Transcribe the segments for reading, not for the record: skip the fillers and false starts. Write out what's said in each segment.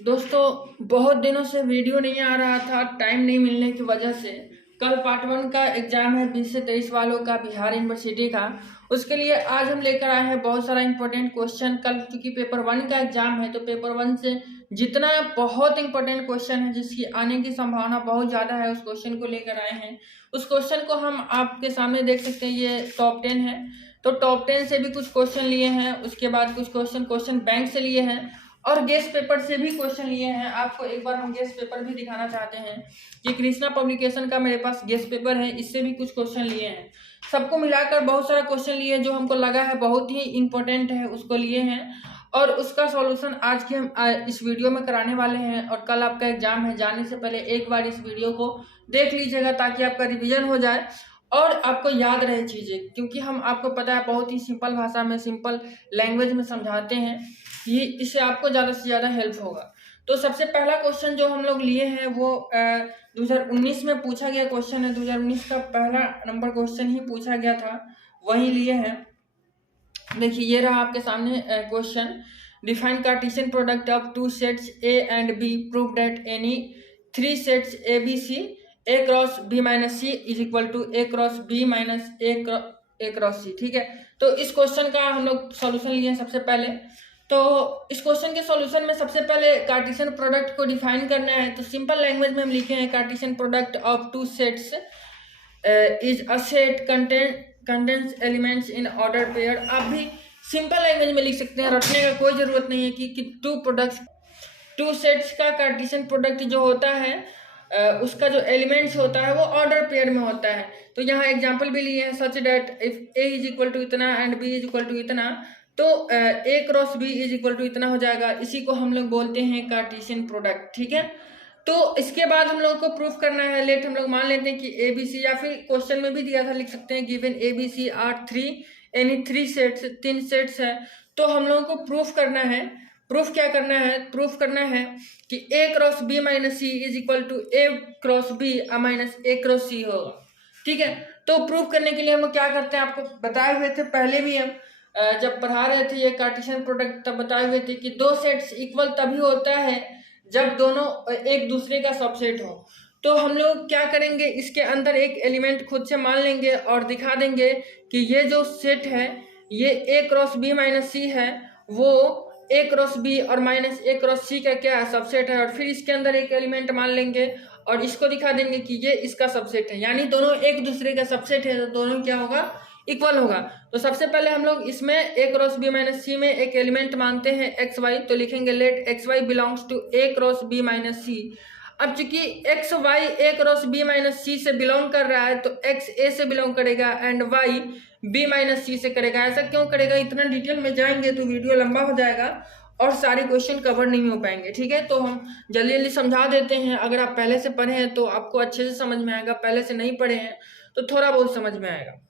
दोस्तों बहुत दिनों से वीडियो नहीं आ रहा था, टाइम नहीं मिलने की वजह से। कल पार्ट 1 का एग्जाम है 20 से 23 वालों का, बिहार यूनिवर्सिटी का। उसके लिए आज हम लेकर आए हैं बहुत सारा इंपॉर्टेंट क्वेश्चन। कल क्योंकि पेपर 1 का एग्जाम है तो पेपर 1 से जितना बहुत इंपॉर्टेंट क्वेश्चन है जिसकी आने की संभावना बहुत ज़्यादा है उस क्वेश्चन को लेकर आए हैं। उस क्वेश्चन को हम आपके सामने देख सकते हैं, ये टॉप 10 है। तो टॉप 10 से भी कुछ क्वेश्चन लिए हैं, उसके बाद कुछ क्वेश्चन बैंक से लिए हैं और गेस्ट पेपर से भी क्वेश्चन लिए हैं। आपको एक बार हम गेस्ट पेपर भी दिखाना चाहते हैं कि कृष्णा पब्लिकेशन का मेरे पास गेस्ट पेपर है, इससे भी कुछ क्वेश्चन लिए हैं। सबको मिलाकर बहुत सारा क्वेश्चन लिए हैं जो हमको लगा है बहुत ही इंपॉर्टेंट है, उसको लिए हैं और उसका सॉल्यूशन आज के हम इस वीडियो में कराने वाले हैं। और कल आपका एग्जाम है, जाने से पहले एक बार इस वीडियो को देख लीजिएगा ताकि आपका रिविजन हो जाए और आपको याद रहे चीज़ें, क्योंकि हम आपको पता है बहुत ही सिंपल भाषा में, सिंपल लैंग्वेज में समझाते हैं। ये इससे आपको ज़्यादा से ज़्यादा हेल्प होगा। तो सबसे पहला क्वेश्चन जो हम लोग लिए हैं वो 2019 में पूछा गया क्वेश्चन है। 2019 का पहला नंबर क्वेश्चन ही पूछा गया था, वही लिए हैं। देखिए ये रहा आपके सामने question. Define Cartesian product of two sets A and B, prove that any three sets A B C A cross B minus C is equal to A cross B minus A cross C. ठीक है, तो इस question का हम लोग solution लिए हैं सबसे पहले। तो इस क्वेश्चन के सॉल्यूशन में सबसे पहले कार्टेशियन प्रोडक्ट को डिफाइन करना है। तो सिंपल लैंग्वेज में हम लिखे हैं Cartesian product of two sets is a set contains elements in order pair. आप भी सिंपल लैंग्वेज में लिख सकते हैं, रटने का कोई ज़रूरत नहीं है कि टू सेट्स का कार्टेशियन प्रोडक्ट जो होता है उसका जो एलिमेंट्स होता है वो ऑर्डर पेयर में होता है। तो यहाँ एग्जांपल भी लिए हैं, such that if A is equal to इतना and B is equal to इतना, तो A cross B is equal to इतना हो जाएगा। इसी को हम लोग बोलते हैं कार्टेशियन प्रोडक्ट। ठीक है, तो इसके बाद हम लोग को प्रूफ करना है। लेट हम लोग मान लेते हैं कि ए बी सी, या फिर क्वेश्चन में भी दिया था, लिख सकते हैं given A B C are three, यानी थ्री सेट्स, तीन सेट्स है। तो हम लोगों को प्रूफ करना है। प्रूफ क्या करना है? प्रूफ करना है कि A cross B minus C is equal to A cross B minus A cross C होगा। ठीक है, तो प्रूफ करने के लिए हम क्या करते हैं, आपको बताए हुए थे पहले भी, हम जब पढ़ा रहे थे ये कार्टेशियन प्रोडक्ट तब बताए हुए थे कि दो सेट्स इक्वल तभी होता है जब दोनों एक दूसरे का सबसेट हो। तो हम लोग क्या करेंगे, इसके अंदर एक एलिमेंट खुद से मान लेंगे और दिखा देंगे कि ये जो सेट है ये ए क्रॉस बी माइनस सी है, वो ए क्रॉस बी और माइनस ए क्रॉस सी का क्या सबसेट है। और फिर इसके अंदर एक एलिमेंट मान लेंगे और इसको दिखा देंगे कि ये इसका सबसेट है, यानी दोनों एक दूसरे का सबसेट है, तो दोनों क्या होगा, इक्वल होगा। तो सबसे पहले हम लोग इसमें A cross B minus C में एक एलिमेंट मानते हैं एक्स वाई, तो लिखेंगे let X Y belongs to A cross B minus C. अब चूंकि X Y A cross B minus C से बिलोंग कर रहा है तो एक्स ए से बिलोंग करेगा and Y B minus C से करेगा। ऐसा क्यों करेगा, इतना डिटेल में जाएंगे तो वीडियो लंबा हो जाएगा और सारे क्वेश्चन कवर नहीं हो पाएंगे। ठीक है, तो हम जल्दी जल्दी समझा देते हैं। अगर आप पहले से पढ़े हैं तो आपको अच्छे से समझ में आएगा, पहले से नहीं पढ़े हैं तो थोड़ा बहुत समझ में आएगा।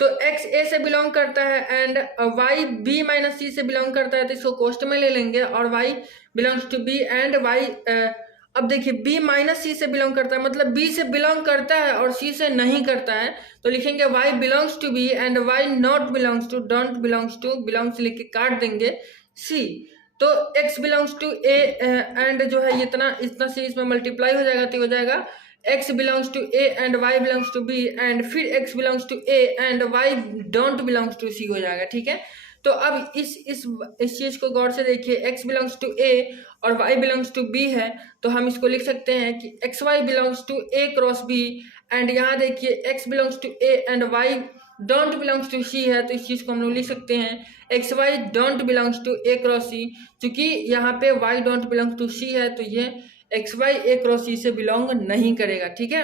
तो x a से बिलोंग करता है and y b minus C से बिलोंग करता है, तो इसको कोष्ट में ले लेंगे और y belongs to b and y अब देखिए b माइनस सी से बिलोंग करता है, मतलब b से बिलोंग करता है और c से नहीं करता है, तो लिखेंगे y belongs to b and y not belongs to, don't belongs to, belongs लिख के काट देंगे c। तो x belongs to a and जो है इतना से इसमें मल्टीप्लाई हो जाएगा तो हो जाएगा x belongs to a and y belongs to b and फिर x belongs to a and y don't belongs to c हो जाएगा। ठीक है, तो अब इस चीज को गौर से देखिए, x belongs to a और y belongs to b है, तो हम इसको लिख सकते हैं कि xy belongs to a cross b and यहाँ देखिए x belongs to a and y don't belongs to c है, तो इस चीज को हम लोग लिख सकते हैं xy don't belongs to a cross c। चूंकि यहाँ पे y don't belongs to c है तो ये एक्स वाई ए क्रॉस सी से बिलोंग नहीं करेगा। ठीक है,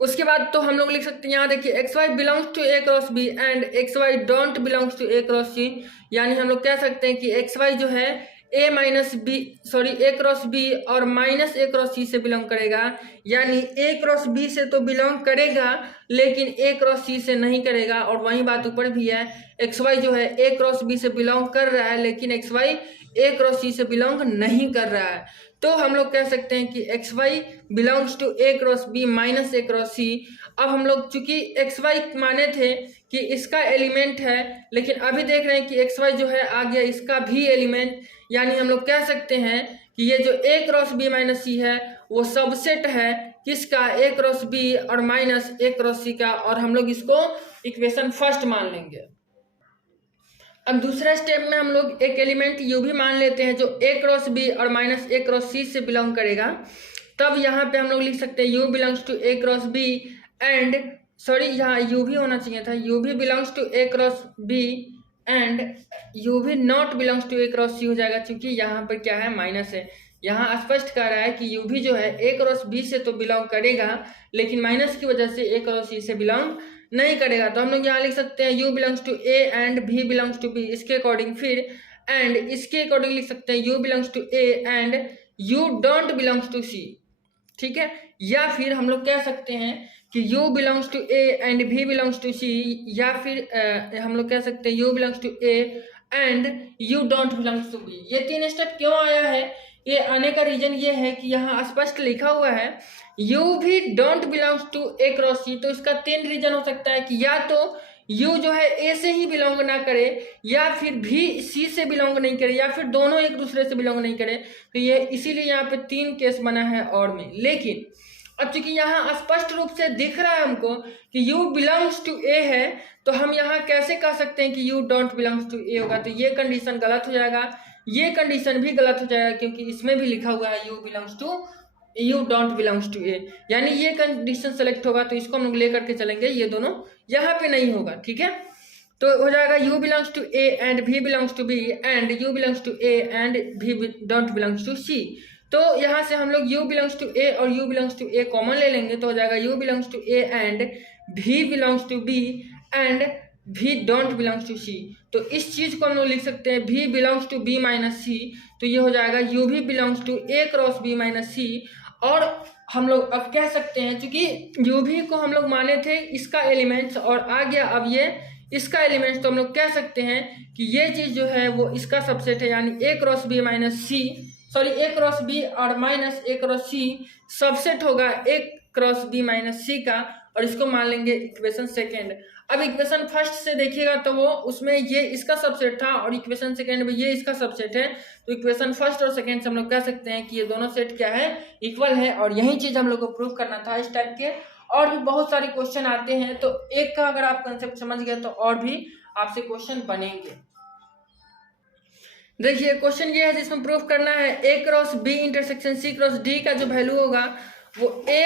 उसके बाद तो हम लोग लिख सकते हैं, यहाँ देखिए X Y belongs to A cross B and X Y don't belongs to A cross C, यानी हम लोग कह सकते हैं कि एक्स वाई जो है ए माइनस बी ए क्रॉस बी और माइनस ए क्रॉस सी से बिलोंग करेगा, यानी ए क्रॉस बी से तो बिलोंग करेगा लेकिन ए क्रॉस सी से नहीं करेगा। और वही बात ऊपर भी है, एक्स वाई जो है ए क्रॉस बी से बिलोंग कर रहा है लेकिन एक्स वाई ए क्रॉस सी से बिलोंग नहीं कर रहा है। तो हम लोग कह सकते हैं कि X Y belongs to A cross B minus A cross C. अब हम लोग चूंकि एक्स वाई माने थे कि इसका एलिमेंट है, लेकिन अभी देख रहे हैं कि एक्स वाई जो है आ गया इसका भी एलिमेंट, यानी हम लोग कह सकते हैं कि ये जो ए क्रॉस बी माइनस सी है वो सबसेट है किसका, ए क्रॉस बी और माइनस ए क्रॉस सी का, और हम लोग इसको इक्वेशन फर्स्ट मान लेंगे। अब दूसरा स्टेप में हम लोग एक एलिमेंट यू भी मान लेते हैं जो ए क्रॉस बी और माइनस ए क्रॉस सी से बिलोंग करेगा। तब यहाँ पे हम लोग लिख सकते हैं you belongs to A cross B and, sorry यहाँ यू भी होना चाहिए था, U V belongs to A cross B and U V not belongs to A cross C हो जाएगा, क्योंकि यहाँ पर क्या है माइनस है। यहाँ स्पष्ट कर रहा है कि यू भी जो है ए क्रॉस बी से तो बिलोंग करेगा, लेकिन माइनस की वजह से ए क्रॉस सी से बिलोंग नहीं करेगा। तो हम लोग यहाँ लिख सकते हैं you belongs to A and भी बिलोंग्स टू बी, इसके अकॉर्डिंग फिर एंड इसके अकॉर्डिंग लिख सकते हैं you belongs to A and you don't belongs to C, ठीक है। या फिर हम लोग कह सकते हैं कि u belongs to A and भी बिलोंग्स टू सी, या फिर हम लोग कह सकते हैं you belongs to A and you don't belongs to B. ये तीन स्टेप क्यों आया है, ये आने का रीजन ये है कि यहाँ स्पष्ट लिखा हुआ है U V don't belongs to A cross C, तो इसका तीन रीजन हो सकता है कि या तो यू जो है ए से ही बिलोंग ना करे, या फिर भी सी से बिलोंग नहीं करे, या फिर दोनों एक दूसरे से बिलोंग नहीं करे। तो ये इसीलिए यहाँ पे तीन केस बना है और में। लेकिन अब चूंकि यहाँ स्पष्ट रूप से दिख रहा है हमको कि यू बिलोंग्स टू ए है, तो हम यहाँ कैसे कह सकते हैं कि यू डोंट बिलोंग्स टू ए होगा, तो ये कंडीशन गलत हो जाएगा, ये कंडीशन भी गलत हो जाएगा, क्योंकि इसमें भी लिखा हुआ है U belongs to U don't belongs to A, यानी ये कंडीशन सेलेक्ट होगा। तो इसको हम लोग लेकर के चलेंगे, ये दोनों यहाँ पे नहीं होगा, ठीक है। तो हो जाएगा you belongs to A and भी belongs to B and U belongs to A and भी डोंट बिलोंग्स टू सी। तो यहाँ से हम लोग यू बिलोंग्स टू ए और u belongs to A common ले लेंगे, तो हो जाएगा you belongs to A and भी बिलोंग्स टू बी एंड भी डोंट बिलोंग्स टू सी। तो इस चीज को हम लोग लिख सकते हैं V belongs to B minus C, तो ये हो जाएगा U V belongs to A cross B minus C. और हम लोग अब कह सकते हैं क्योंकि यू भी को हम लोग माने थे इसका एलिमेंट्स और आ गया अब ये इसका एलिमेंट्स, तो हम लोग कह सकते हैं कि ये चीज जो है वो इसका सबसेट है, यानी ए क्रॉस बी माइनस सी, सॉरी ए क्रॉस बी और minus A cross C subset होगा ए क्रॉस बी माइनस सी का, और इसको मान लेंगे इक्वेशन सेकेंड। अब इक्वेशन फर्स्ट से देखिएगा तो वो उसमें ये इसका सबसेट था और इक्वेशन सेकेंड में ये इसका सबसेट है, तो इक्वेशन फर्स्ट और सेकेंड से हम लोग कह सकते हैं कि ये दोनों सेट क्या है, इक्वल है। और यही चीज हम लोग को प्रूव करना था। इस टाइप के और भी बहुत सारे क्वेश्चन आते हैं, तो एक का अगर आप कंसेप्ट समझ गए तो और भी आपसे क्वेश्चन बनेंगे। देखिए क्वेश्चन ये है जिसमें प्रूफ करना है A cross B intersection C cross D का जो वैल्यू होगा वो A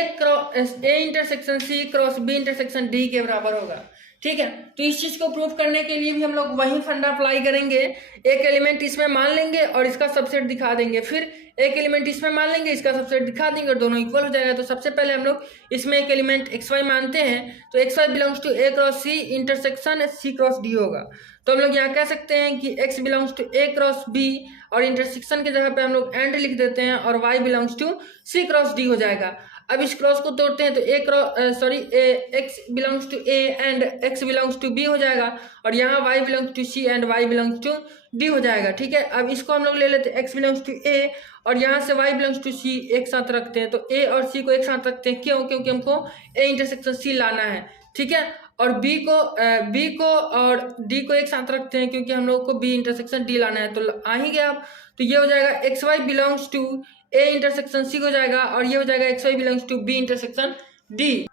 intersection C cross B intersection D के बराबर होगा, ठीक है। तो इस चीज को प्रूफ करने के लिए भी हम लोग वही फंडा अप्लाई करेंगे, एक एलिमेंट इसमें मान लेंगे और इसका सबसेट दिखा देंगे, फिर एक एलिमेंट इसमें मान लेंगे इसका सबसेट दिखा देंगे और दोनों इक्वल हो जाएगा। तो सबसे पहले हम लोग इसमें एक एलिमेंट एक्स वाई मानते हैं, तो x Y belongs to A cross C intersection C cross D होगा। तो हम लोग यहाँ कह सकते हैं कि x belongs to A cross B और इंटरसेक्शन की जगह पे हम लोग एंड लिख देते हैं और y belongs to C cross D हो जाएगा। अब इस क्रॉस को तोड़ते हैं तो x belongs to A and x belongs to B हो जाएगा, और यहाँ y belongs to C and y belongs to D हो जाएगा, ठीक है। अब इसको हम लोग ले लेते हैं एक्स बिलोंग्स टू ए और यहाँ से वाई बिलोंग्स टू सी एक साथ रखते हैं, तो ए और सी को एक साथ रखते हैं, क्यों? क्योंकि हमको ए इंटरसेक्शन सी लाना है, ठीक है। और बी को और डी को एक साथ रखते हैं क्योंकि हम लोग को बी इंटरसेक्शन डी लाना है, तो आ ही गया। अब तो ये हो जाएगा X Y belongs to A intersection C हो जाएगा, और ये हो जाएगा X Y belongs to B intersection D.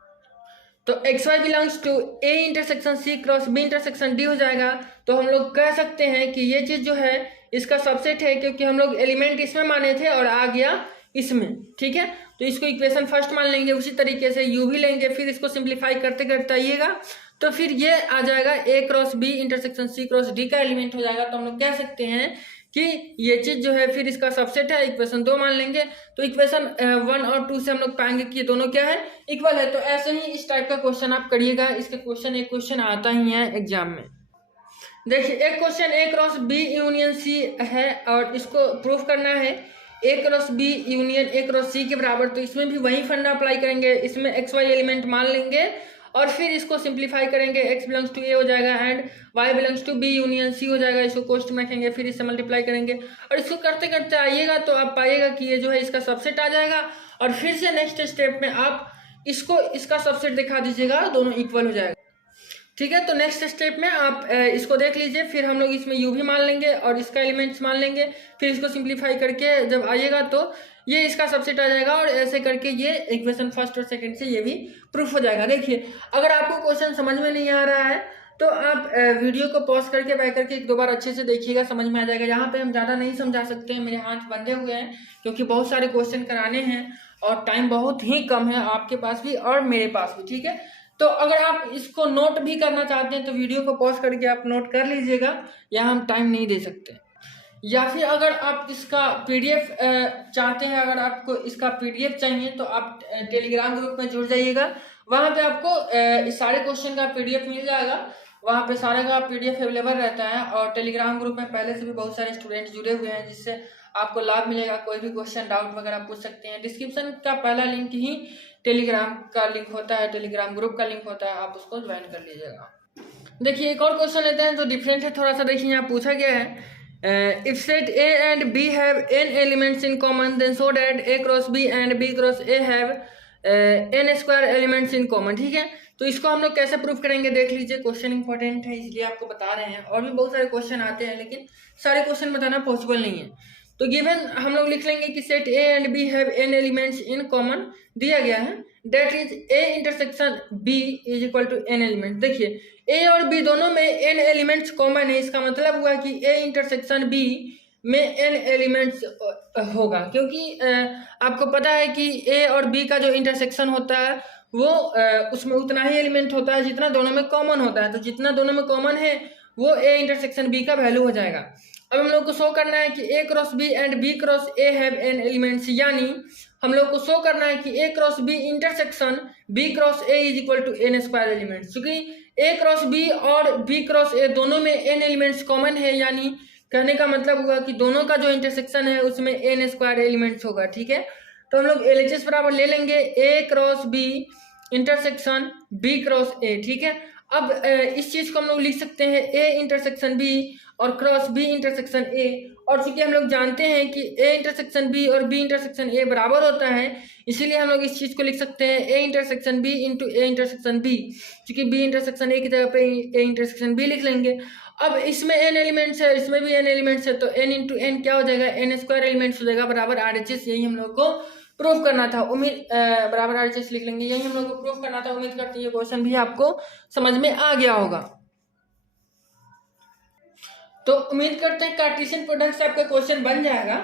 तो x Y belongs to A intersection C cross B intersection D हो जाएगा। तो हम लोग कह सकते हैं कि ये चीज जो है इसका सबसेट है, क्योंकि हम लोग एलिमेंट इसमें माने थे और आ गया इसमें, ठीक है। तो इसको इक्वेशन फर्स्ट मान लेंगे, उसी तरीके से यू भी लेंगे, फिर इसको सिंप्लीफाई करते करते आइएगा तो फिर ये आ जाएगा A cross B intersection C cross D का एलिमेंट हो जाएगा। तो हम लोग कह सकते हैं कि ये चीज जो है फिर इसका सबसेट है, इक्वेशन 2 मान लेंगे। तो इक्वेशन 1 और 2 से हम लोग पाएंगे कि ये दोनों क्या है, इक्वल है। तो ऐसे ही इस टाइप का क्वेश्चन आप करिएगा, इसके क्वेश्चन एक क्वेश्चन आता ही है एग्जाम में। देखिए एक question A cross B union C है और इसको प्रूफ करना है A cross B union A cross C के बराबर। तो इसमें भी वही फंडा अप्लाई करेंगे, इसमें एक्स वाई एलिमेंट मान लेंगे और फिर इसको सिंप्लीफाई करेंगे, एक्स बिलोंग्स टू ए हो जाएगा and y belongs to B union C हो जाएगा। इसको कोष्ट में रखेंगे, फिर इससे मल्टीप्लाई करेंगे और इसको करते करते आइएगा तो आप पाइएगा कि ये जो है इसका सबसेट आ जाएगा। और फिर से नेक्स्ट स्टेप में आप इसको इसका सबसेट दिखा दीजिएगा, दोनों इक्वल हो जाएगा। ठीक है, तो नेक्स्ट स्टेप में आप इसको देख लीजिए, फिर हम लोग इसमें u भी मान लेंगे और इसका एलिमेंट्स मान लेंगे, फिर इसको सिंप्लीफाई करके जब आइएगा तो ये इसका सबसेट आ जाएगा और ऐसे करके ये इक्वेशन फर्स्ट और सेकंड से ये भी प्रूफ हो जाएगा। देखिए, अगर आपको क्वेश्चन समझ में नहीं आ रहा है तो आप वीडियो को पॉज करके बैक करके एक दो बार अच्छे से देखिएगा, समझ में आ जाएगा। यहाँ पे हम ज़्यादा नहीं समझा सकते हैं, मेरे हाथ बंधे हुए हैं क्योंकि बहुत सारे क्वेश्चन कराने हैं और टाइम बहुत ही कम है आपके पास भी और मेरे पास भी। ठीक है, तो अगर आप इसको नोट भी करना चाहते हैं तो वीडियो को पॉज करके आप नोट कर लीजिएगा, यहाँ हम टाइम नहीं दे सकते। या फिर अगर आप इसका पीडीएफ चाहते हैं, अगर आपको इसका पीडीएफ चाहिए तो आप टेलीग्राम ग्रुप में जुड़ जाइएगा, वहाँ पे आपको इस सारे क्वेश्चन का पीडीएफ मिल जाएगा, वहाँ पे सारे का पीडीएफ अवेलेबल रहता है। और टेलीग्राम ग्रुप में पहले से भी बहुत सारे स्टूडेंट जुड़े हुए हैं जिससे आपको लाभ मिलेगा, कोई भी क्वेश्चन डाउट वगैरह पूछ सकते हैं। डिस्क्रिप्शन का पहला लिंक ही टेलीग्राम का लिंक होता है, टेलीग्राम ग्रुप का लिंक होता है, आप उसको ज्वाइन कर लीजिएगा। देखिए, एक और क्वेश्चन लेते हैं जो डिफरेंट है थोड़ा सा। देखिए, यहाँ पूछा गया है if set A and B have n elements in common then so that A cross B and B cross A have n square elements in common। ठीक है, तो इसको हम लोग कैसे प्रूफ करेंगे देख लीजिए, क्वेश्चन इंपॉर्टेंट है इसलिए आपको बता रहे हैं। और भी बहुत सारे क्वेश्चन आते हैं लेकिन सारे क्वेश्चन बताना पॉसिबल नहीं है। तो गिवन हम लोग लिख लेंगे कि set A and B have n elements in common दिया गया है, that is A intersection B is equal to n element. देखिए, A और B दोनों में n एलिमेंट्स कॉमन है, इसका मतलब हुआ कि A इंटरसेक्शन B में n एलिमेंट्स होगा, क्योंकि आपको पता है कि A और B का जो इंटरसेक्शन होता है वो उसमें उतना ही एलिमेंट होता है जितना दोनों में कॉमन होता है। तो जितना दोनों में कॉमन है वो A इंटरसेक्शन B का वैल्यू हो जाएगा। अब हम लोग को शो करना है कि A cross B and B cross A have n elements, यानी हम लोग को शो करना है कि A cross B intersection B cross A is equal to n square elements. क्योंकि A क्रॉस B और B क्रॉस A दोनों में n एलिमेंट्स कॉमन है, यानी कहने का मतलब हुआ कि दोनों का जो इंटरसेक्शन है उसमें n स्क्वायर एलिमेंट्स होगा। ठीक है, तो हम लोग LHS बराबर ले लेंगे A cross B intersection B cross A। ठीक है, अब इस चीज को हम लोग लिख सकते हैं A इंटरसेक्शन B और क्रॉस B इंटरसेक्शन A। और चूंकि हम लोग जानते हैं कि A इंटरसेक्शन B और B इंटरसेक्शन A बराबर होता है, इसीलिए हम लोग इस चीज को लिख सकते हैं A intersection B into A intersection B। चूंकि B इंटरसेक्शन A की जगह पे A इंटरसेक्शन B लिख लेंगे। अब इसमें n एलिमेंट्स है, इसमें भी n एलिमेंट्स है, तो n इंटू n क्या हो जाएगा, n स्क्वायर एलिमेंट्स हो जाएगा बराबर RHS। यही हम लोग को प्रूफ करना था। उम्मीद बराबर RHS लिख लेंगे, यही हम लोग को प्रूफ करना था। उम्मीद करते हैं ये क्वेश्चन भी आपको समझ में आ गया होगा। तो उम्मीद करते हैं कार्टेशियन प्रोडक्ट से आपका क्वेश्चन बन जाएगा।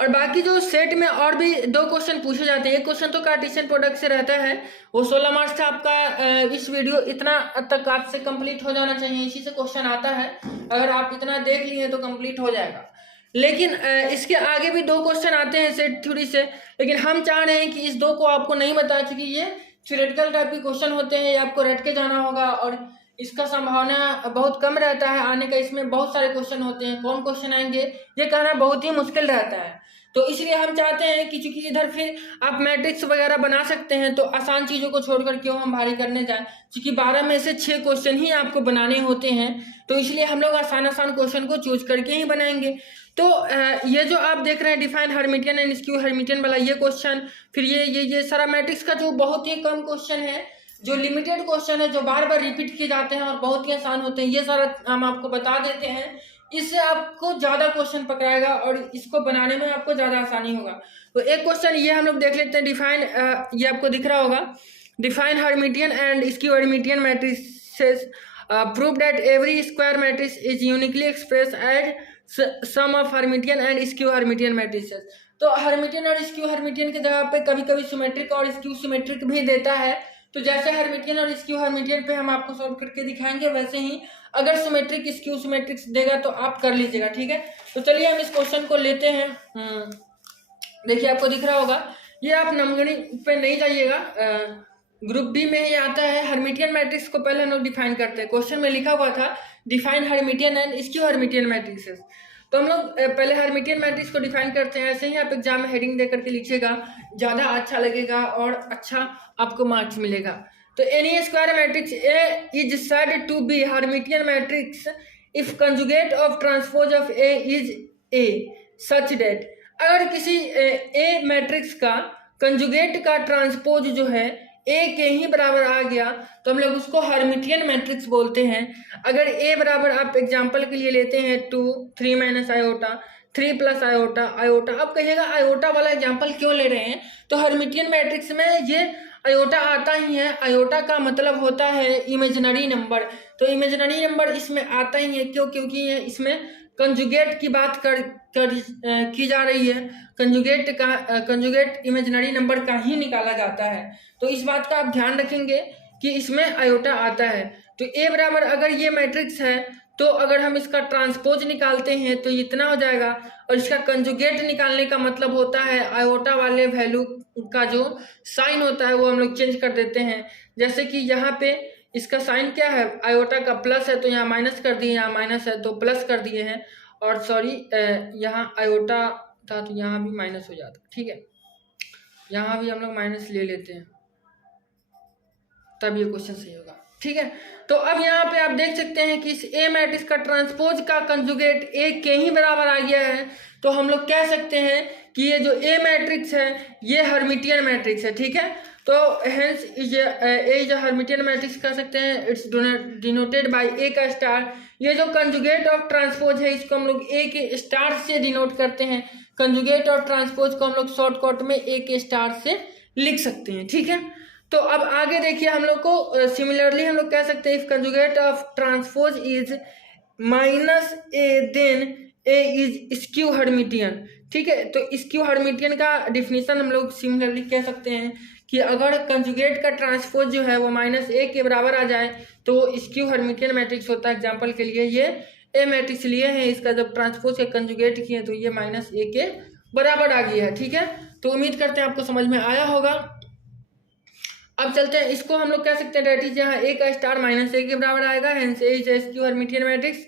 और बाकी जो सेट में और भी दो क्वेश्चन पूछे जाते हैं, एक क्वेश्चन तो कार्टेशियन प्रोडक्ट से रहता है, वो 16 मार्च से आपका इस वीडियो इतना तक आपसे कंप्लीट हो जाना चाहिए, इसी से क्वेश्चन आता है। अगर आप इतना देख लिए तो कंप्लीट हो जाएगा। लेकिन इसके आगे भी दो क्वेश्चन आते हैं सेट थ्योरी से, लेकिन हम चाह रहे हैं कि इस दो को आपको नहीं बता, चुकी ये थ्योरेटिकल टाइप के क्वेश्चन होते हैं, ये आपको रट के जाना होगा और इसका संभावना बहुत कम रहता है आने का। इसमें बहुत सारे क्वेश्चन होते हैं, कौन क्वेश्चन आएंगे ये कहना बहुत ही मुश्किल रहता है। तो इसलिए हम चाहते हैं कि चूंकि इधर फिर आप मैट्रिक्स वगैरह बना सकते हैं, तो आसान चीज़ों को छोड़कर क्यों हम भारी करने जाएं। चूंकि 12 में से 6 क्वेश्चन ही आपको बनाने होते हैं, तो इसलिए हम लोग आसान क्वेश्चन को चूज करके ही बनाएंगे। तो ये जो आप देख रहे हैं define Hermitian and skew Hermitian वाला ये क्वेश्चन, फिर ये सारा मैट्रिक्स का जो बहुत ही कम क्वेश्चन है, जो लिमिटेड क्वेश्चन है, जो बार बार रिपीट किए जाते हैं और बहुत ही आसान होते हैं, ये सारा हम आपको बता देते हैं। इससे आपको ज़्यादा क्वेश्चन पकड़ाएगा और इसको बनाने में आपको ज़्यादा आसानी होगा। तो एक क्वेश्चन ये हम लोग देख लेते हैं, डिफाइन ये आपको दिख रहा होगा, define Hermitian and skew Hermitian matrices, prove that every square matrix is uniquely express as sum of Hermitian and skew Hermitian matrices. तो हर्मिटियन और स्क्यू हर्मिटियन की जगह पे कभी कभी सिमेट्रिक और स्क्यू सिमेट्रिक भी देता है। तो जैसे हर्मिटियन और स्क्यू हर्मिटियन पे हम आपको सॉल्व करके दिखाएंगे, वैसे ही अगर सिमेट्रिक स्क्यू सिमेट्रिक देगा तो आप कर लीजिएगा। ठीक है, तो चलिए हम इस क्वेश्चन को लेते हैं। देखिए आपको दिख रहा होगा, ये आप नमगनी पे नहीं जाइएगा, ग्रुप बी में ही आता है। हर्मिटियन मैट्रिक्स को पहले हम लोग डिफाइन करते हैं। क्वेश्चन में लिखा हुआ था define Hermitian and skew Hermitian matrixes, तो हम लोग पहले हर्मिटियन मैट्रिक्स को डिफाइन करते हैं। ऐसे ही आप एग्जाम में हेडिंग दे करके लिखिएगा, ज़्यादा अच्छा लगेगा और अच्छा आपको मार्क्स मिलेगा। तो any square matrix A is said to be Hermitian matrix if conjugate of transpose of A is A such that, अगर किसी ए मैट्रिक्स का कंजुगेट का ट्रांसपोज जो है ए के ही बराबर आ गया तो हम लोग उसको हर्मिटियन मैट्रिक्स बोलते हैं। अगर ए बराबर आप एग्जांपल के लिए लेते हैं 2 3 minus iota 3 plus iota iota, अब कहिएगा आयोटा वाला एग्जांपल क्यों ले रहे हैं, तो हर्मिटियन मैट्रिक्स में ये आयोटा आता ही है। आयोटा का मतलब होता है इमेजिनरी नंबर, तो इमेजिनरी नंबर इसमें आता ही है। क्यों? क्योंकि ये इसमें कंजुगेट की बात की जा रही है। कंजुगेट इमेजिनरी नंबर का ही निकाला जाता है, तो इस बात का आप ध्यान रखेंगे कि इसमें आयोटा आता है। तो ए बराबर अगर ये मैट्रिक्स है तो अगर हम इसका ट्रांसपोज निकालते हैं तो इतना हो जाएगा, और इसका कंजुगेट निकालने का मतलब होता है आयोटा वाले वैल्यू का जो साइन होता है वो हम लोग चेंज कर देते हैं। जैसे कि यहाँ पे इसका साइन क्या है, आयोटा का प्लस है तो यहाँ माइनस कर दिए, यहाँ माइनस है तो प्लस कर दिए हैं, और सॉरी यहाँ आयोटा था तो यहाँ भी माइनस हो जाता, ठीक है, यहाँ भी हम लोग माइनस ले लेते हैं तब ये क्वेश्चन सही होगा, ठीक है। तो अब यहाँ पे आप देख सकते हैं कि इस ए मैट्रिक्स का ट्रांसपोज का कंजुगेट ए के ही बराबर आ गया है, तो हम लोग कह सकते हैं कि ये जो ए मैट्रिक्स है ये हर्मिटियन मैट्रिक्स है, ठीक है। तो हेंस इज हर्मिटियन मैट्रिक्स कह सकते हैं, इट्स डिनोटेड बाय ए का स्टार। ये जो कंजुगेट ऑफ ट्रांसपोज है इसको हम लोग ए के स्टार से डिनोट करते हैं। कंजुगेट ऑफ ट्रांसपोज को हम लोग शॉर्टकट में ए के स्टार से लिख सकते हैं, ठीक है। तो अब आगे देखिए हम लोग को सिमिलरली हम लोग कह सकते हैं if conjugate of transpose is minus A then A is skew Hermitian, ठीक है। तो स्क्यू हर्मिटियन का डिफिनीशन हम लोग सिमिलरली कह सकते हैं कि अगर कंजुगेट का ट्रांसपोज जो है वो माइनस ए के बराबर आ जाए तो वो स्क्यू हर्मिटियन मैट्रिक्स होता है। एग्जाम्पल के लिए ये ए मैट्रिक्स लिए हैं, इसका जब ट्रांसपोज का कंजुगेट किए तो ये माइनस ए के बराबर आ गया है, ठीक है। तो उम्मीद करते हैं आपको समझ में आया होगा। अब चलते हैं, इसको हम लोग कह सकते हैं डेट इज यहाँ ए का स्टार माइनस ए के बराबर आएगा, hence A is skew Hermitian matrix.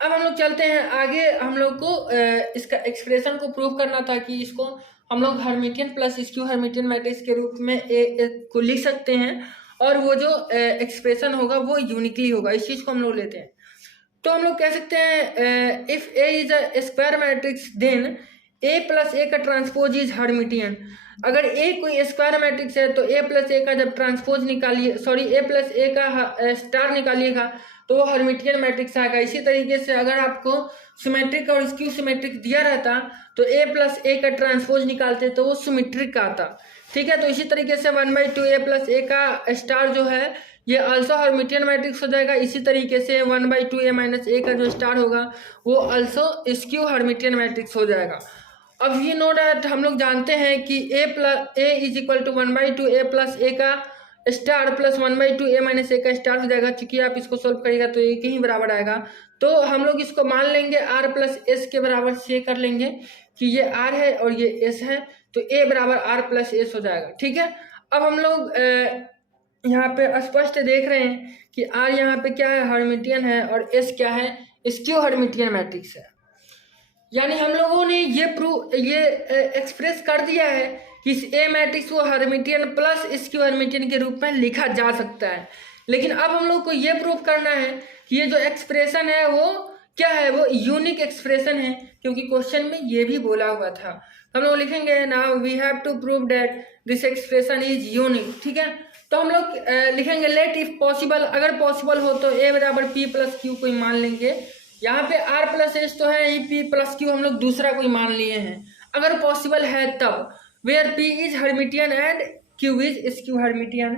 अब हम लोग चलते हैं आगे, हम लोग को इसका एक्सप्रेशन को प्रूव करना था कि इसको हम लोग Hermitian plus skew Hermitian matrix के रूप में ए को लिख सकते हैं, और वो जो एक्सप्रेशन होगा वो यूनिकली होगा, इस चीज़ को हम लोग लेते हैं। तो हम लोग कह सकते हैं if A is a square matrix then A plus A का ट्रांसपोज इज हर्मिटियन। अगर ए कोई स्क्वायर मैट्रिक्स है तो ए प्लस ए का जब ट्रांसपोज निकालिए, सॉरी ए प्लस ए का स्टार निकालिएगा तो वो हर्मिटियन मैट्रिक्स आएगा। इसी तरीके से अगर आपको सिमेट्रिक और स्क्यू सिमेट्रिक दिया रहता तो ए प्लस ए का ट्रांसपोज निकालते तो वो सिमेट्रिक का आता, ठीक है। तो इसी तरीके से 1/2 ए प्लस ए का स्टार जो है ये अल्सो हर्मिटियन मैट्रिक्स हो जाएगा। इसी तरीके से 1/2 ए माइनस ए का जो स्टार होगा वो अल्सो स्क्यू हर्मिटियन मैट्रिक्स हो जाएगा। अब ये नो डाउट हम लोग जानते हैं कि A is equal to 1/2 A plus A का star plus 1/2 A minus A का स्टार हो जाएगा। चूंकि आप इसको सोल्व करिएगा तो ए के ही बराबर आएगा, तो हम लोग इसको मान लेंगे आर प्लस एस के बराबर से कर लेंगे कि ये आर है और ये एस है, तो ए बराबर आर प्लस एस हो जाएगा, ठीक है। अब हम लोग यहाँ पे स्पष्ट देख रहे हैं कि आर यहाँ पे क्या है, हर्मिटियन है, और एस क्या है, स्क्यू हर्मिटियन मैट्रिक्स है। यानी हम लोगों ने ये एक्सप्रेस कर दिया है कि इस ए मैट्रिक्स को हर्मिटियन प्लस स्क्यू हर्मिटियन के रूप में लिखा जा सकता है। लेकिन अब हम लोग को ये प्रूव करना है कि ये जो एक्सप्रेशन है वो क्या है, वो यूनिक एक्सप्रेशन है, क्योंकि क्वेश्चन में ये भी बोला हुआ था। हम लोग लिखेंगे now we have to prove that this expression is unique, ठीक है। तो हम लोग लिखेंगे लेट इफ पॉसिबल, अगर पॉसिबल हो तो ए बराबर पी प्लस क्यू कोई मान लेंगे। यहाँ पे आर प्लस एस तो है ही, पी प्लस क्यू हम लोग दूसरा कोई मान लिए हैं। अगर पॉसिबल है तब where P is Hermitian and Q is skew Hermitian,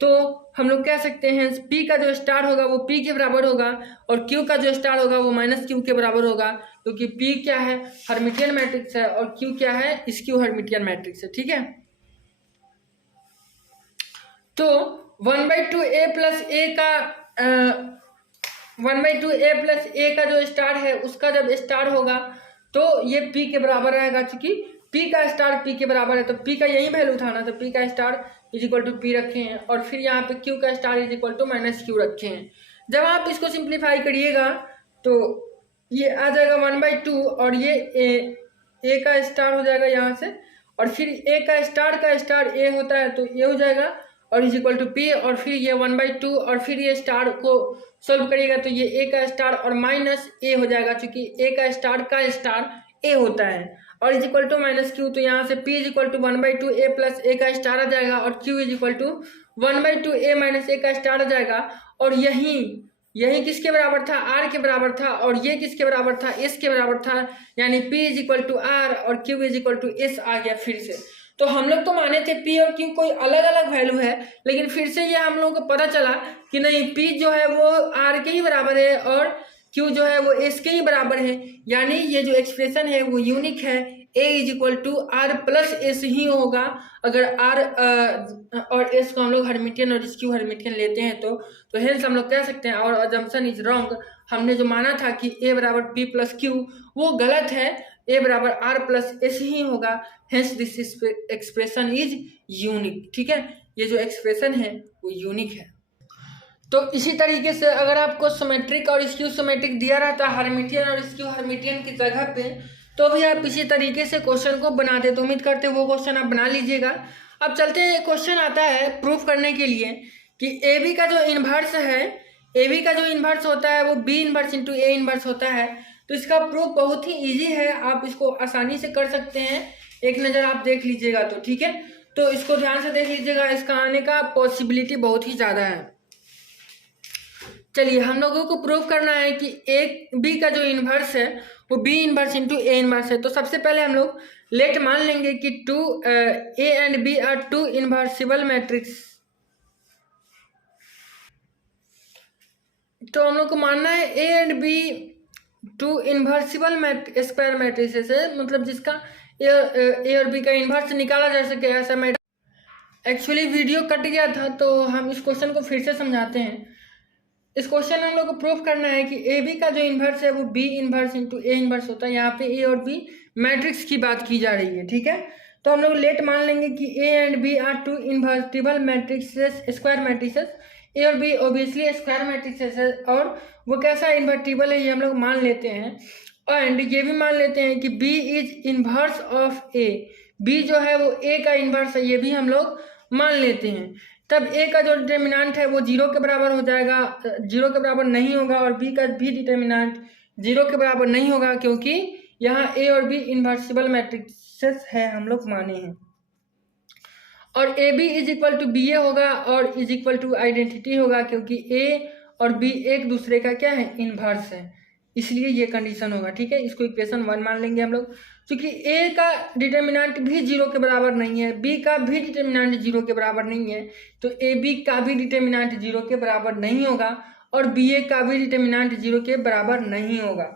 तो हम लोग कह सकते हैं पी का जो स्टार होगा वो पी के बराबर होगा और क्यू का जो स्टार होगा वो माइनस क्यू के बराबर होगा, क्योंकि पी क्या है, हर्मिटियन मैट्रिक्स है, और क्यू क्या है, स्क्यू हर्मिटियन मैट्रिक्स है, ठीक है। तो 1/2 ए प्लस ए का 1/2 ए प्लस ए का जो स्टार है उसका जब स्टार होगा तो ये पी के बराबर आएगा। चूंकि पी का स्टार पी के बराबर है तो पी का यही वैल्यू था ना, तो पी का star is equal to P रखे हैं, और फिर यहाँ पे क्यू का star is equal to minus Q रखे हैं। जब आप इसको सिंप्लीफाई करिएगा तो ये आ जाएगा 1/2 और ये ए का स्टार हो जाएगा यहाँ से, और फिर ए का स्टार ए होता है तो ये हो जाएगा और इज इक्वल टू पी, और फिर ये 1/2 और फिर ये स्टार को सोल्व करिएगा तो ये ए का स्टार और माइनस ए हो जाएगा, क्योंकि ए का स्टार ए होता है और is equal to minus Q, तो यहाँ से P is equal to 1/2 A plus A का स्टार आ जाएगा और Q is equal to 1/2 A minus A का स्टार आ जाएगा। और यही किसके बराबर था, आर के बराबर था, और ये किसके बराबर था, एस के बराबर था, यानी P is equal to R और Q is equal to S आ गया फिर से। तो हम लोग तो माने थे पी और क्यू कोई अलग अलग वैल्यू है, लेकिन फिर से ये हम लोगों को पता चला कि नहीं, पी जो है वो आर के ही बराबर है और क्यू जो है वो एस के ही बराबर है, यानी ये जो एक्सप्रेशन है वो यूनिक है। A is equal to R plus S ही होगा अगर आर और एस को हम लोग हर्मिटियन और क्यू हर्मिटियन लेते हैं तो हेंस हम लोग कह सकते हैं और अजम्पशन इज रॉन्ग। हमने जो माना था कि ए बराबर पी प्लस क्यू वो गलत है, ए बराबर आर प्लस एस ही होगा, hence this expression is unique. ठीक है, ये जो एक्सप्रेशन है वो यूनिक है। तो इसी तरीके से अगर आपको सिमेट्रिक और स्क्यू सिमेट्रिक दिया रहता है हर्मिटियन और स्क्यू हर्मिटियन की जगह पे, तो भी आप इसी तरीके से क्वेश्चन को बनाते, तो उम्मीद करते वो क्वेश्चन आप बना लीजिएगा। अब चलते हैं, क्वेश्चन आता है प्रूफ करने के लिए कि ए बी का जो इन्वर्स है, ए बी का जो इन्वर्स होता है वो B inverse into A inverse होता है। तो इसका प्रूफ बहुत ही ईजी है, आप इसको आसानी से कर सकते हैं, एक नज़र आप देख लीजिएगा तो। ठीक है, तो इसको ध्यान से देख लीजिएगा, इसका आने का पॉसिबिलिटी बहुत ही ज़्यादा है। चलिए, हम लोगों को प्रूव करना है कि ए बी का जो इन्वर्स है वो B inverse into A inverse है। तो सबसे पहले हम लोग लेट मान लेंगे कि A and B are two invertible matrix. तो हम लोग को मानना है A and B two invertible square matrices है, मतलब जिसका ए और बी का इन्वर्स निकाला जा सके ऐसा मैट्रिक्स। एक्चुअली वीडियो कट गया था तो हम इस क्वेश्चन को फिर से समझाते हैं। इस क्वेश्चन में हम लोग को प्रूफ करना है कि ए बी का जो इन्वर्स है वो B inverse into A inverse होता है। यहाँ पे ए और बी मैट्रिक्स की बात की जा रही है। ठीक है, तो हम लोग लेट मान लेंगे कि A and B are two invertible matrixes, square matrixes. A और बी ऑब्वियसली स्क्वायर मैट्रिक्सेस है और वो कैसा इन्वर्टिबल है ये हम लोग मान लेते हैं। एंड ये भी मान लेते हैं कि B is inverse of A, B जो है वो ए का इन्वर्स है, ये भी हम लोग मान लेते हैं। तब ए का जो डिटर्मिनेंट है वो 0 के बराबर हो जाएगा, 0 के बराबर नहीं होगा, और बी का भी डिटर्मिनेंट 0 के बराबर नहीं होगा, क्योंकि यहाँ ए और बी इन्वर्सिबल मैट्रिक्सेस है, हम लोग माने हैं। और A B is equal to B A होगा और इज इक्वल टू आइडेंटिटी होगा, क्योंकि ए और बी एक दूसरे का क्या है, इन्वर्स है, इसलिए ये कंडीशन होगा। ठीक है, इसको इक्वेशन 1 मान लेंगे हम लोग। क्योंकि ए का डिटर्मिनेंट भी 0 के बराबर नहीं है, बी का भी डिटर्मिनेंट 0 के बराबर नहीं है, तो ए बी का भी डिटर्मिनेंट 0 के बराबर नहीं होगा और बी ए का भी डिटर्मिनेंट 0 के बराबर नहीं होगा।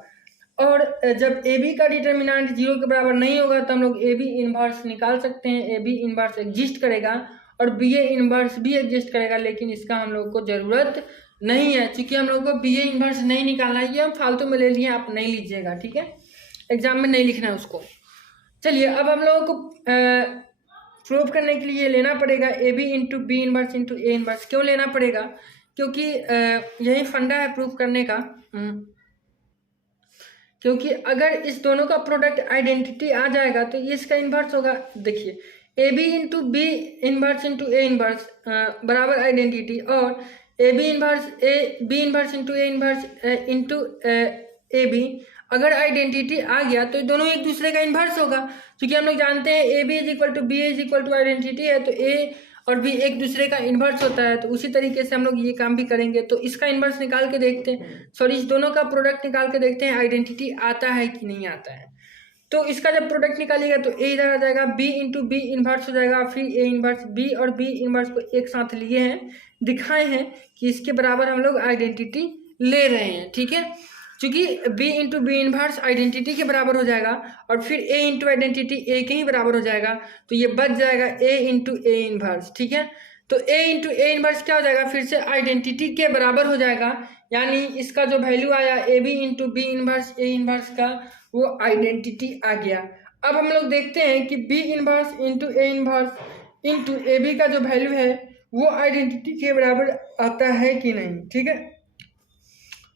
और जब ए बी का डिटर्मिनेंट 0 के बराबर नहीं होगा तो हम लोग ए बी इन्वर्स निकाल सकते हैं। ए बी इन्वर्स एग्जिस्ट करेगा और बी ए इन्वर्स भी एग्जिस्ट करेगा, लेकिन इसका हम लोग को ज़रूरत नहीं है, क्योंकि हम लोग को बी ए इन्वर्स नहीं निकालना है, ये हम फालतू में ले लिए, आप नहीं लीजिएगा। ठीक है, एग्जाम में नहीं लिखना है उसको। चलिए, अब हम लोगों को प्रूव करने के लिए लेना पड़ेगा A B into B inverse into A inverse. क्यों लेना पड़ेगा, क्योंकि यही फंडा है प्रूव करने का। क्योंकि अगर इस दोनों का प्रोडक्ट आइडेंटिटी आ जाएगा तो इसका इन्वर्स होगा। देखिए, A B into B inverse into A inverse बराबर आइडेंटिटी, और A B inverse A B inverse into A inverse into A B अगर आइडेंटिटी आ गया तो दोनों एक दूसरे का इन्वर्स होगा, क्योंकि हम लोग जानते हैं A B is equal to B is equal to identity है, तो ए और बी एक दूसरे का इन्वर्स होता है। तो उसी तरीके से हम लोग ये काम भी करेंगे। तो इसका इन्वर्स निकाल के देखते हैं, सॉरी, इस दोनों का प्रोडक्ट निकाल के देखते हैं आइडेंटिटी आता है कि नहीं आता है। तो इसका जब प्रोडक्ट निकालिएगा तो ए इधर आ जाएगा, बी इंटू बी इन्वर्स हो जाएगा, फिर ए इन्वर्स। बी और बी इन्वर्स को एक साथ लिए हैं, दिखाए हैं कि इसके बराबर हम लोग आइडेंटिटी ले रहे हैं। ठीक है, क्योंकि B into B inverse identity के बराबर हो जाएगा और फिर ए इंटू आइडेंटिटी ए के ही बराबर हो जाएगा, तो ये बच जाएगा ए इंटू ए इन्वर्स। ठीक है, तो ए इंटू ए इन्वर्स क्या हो जाएगा, फिर से आइडेंटिटी के बराबर हो जाएगा, यानी इसका जो वैल्यू आया A B into B inverse A inverse का, वो आइडेंटिटी आ गया। अब हम लोग देखते हैं कि B inverse into A inverse into A B का जो वैल्यू है वो आइडेंटिटी के बराबर आता है कि नहीं। ठीक है,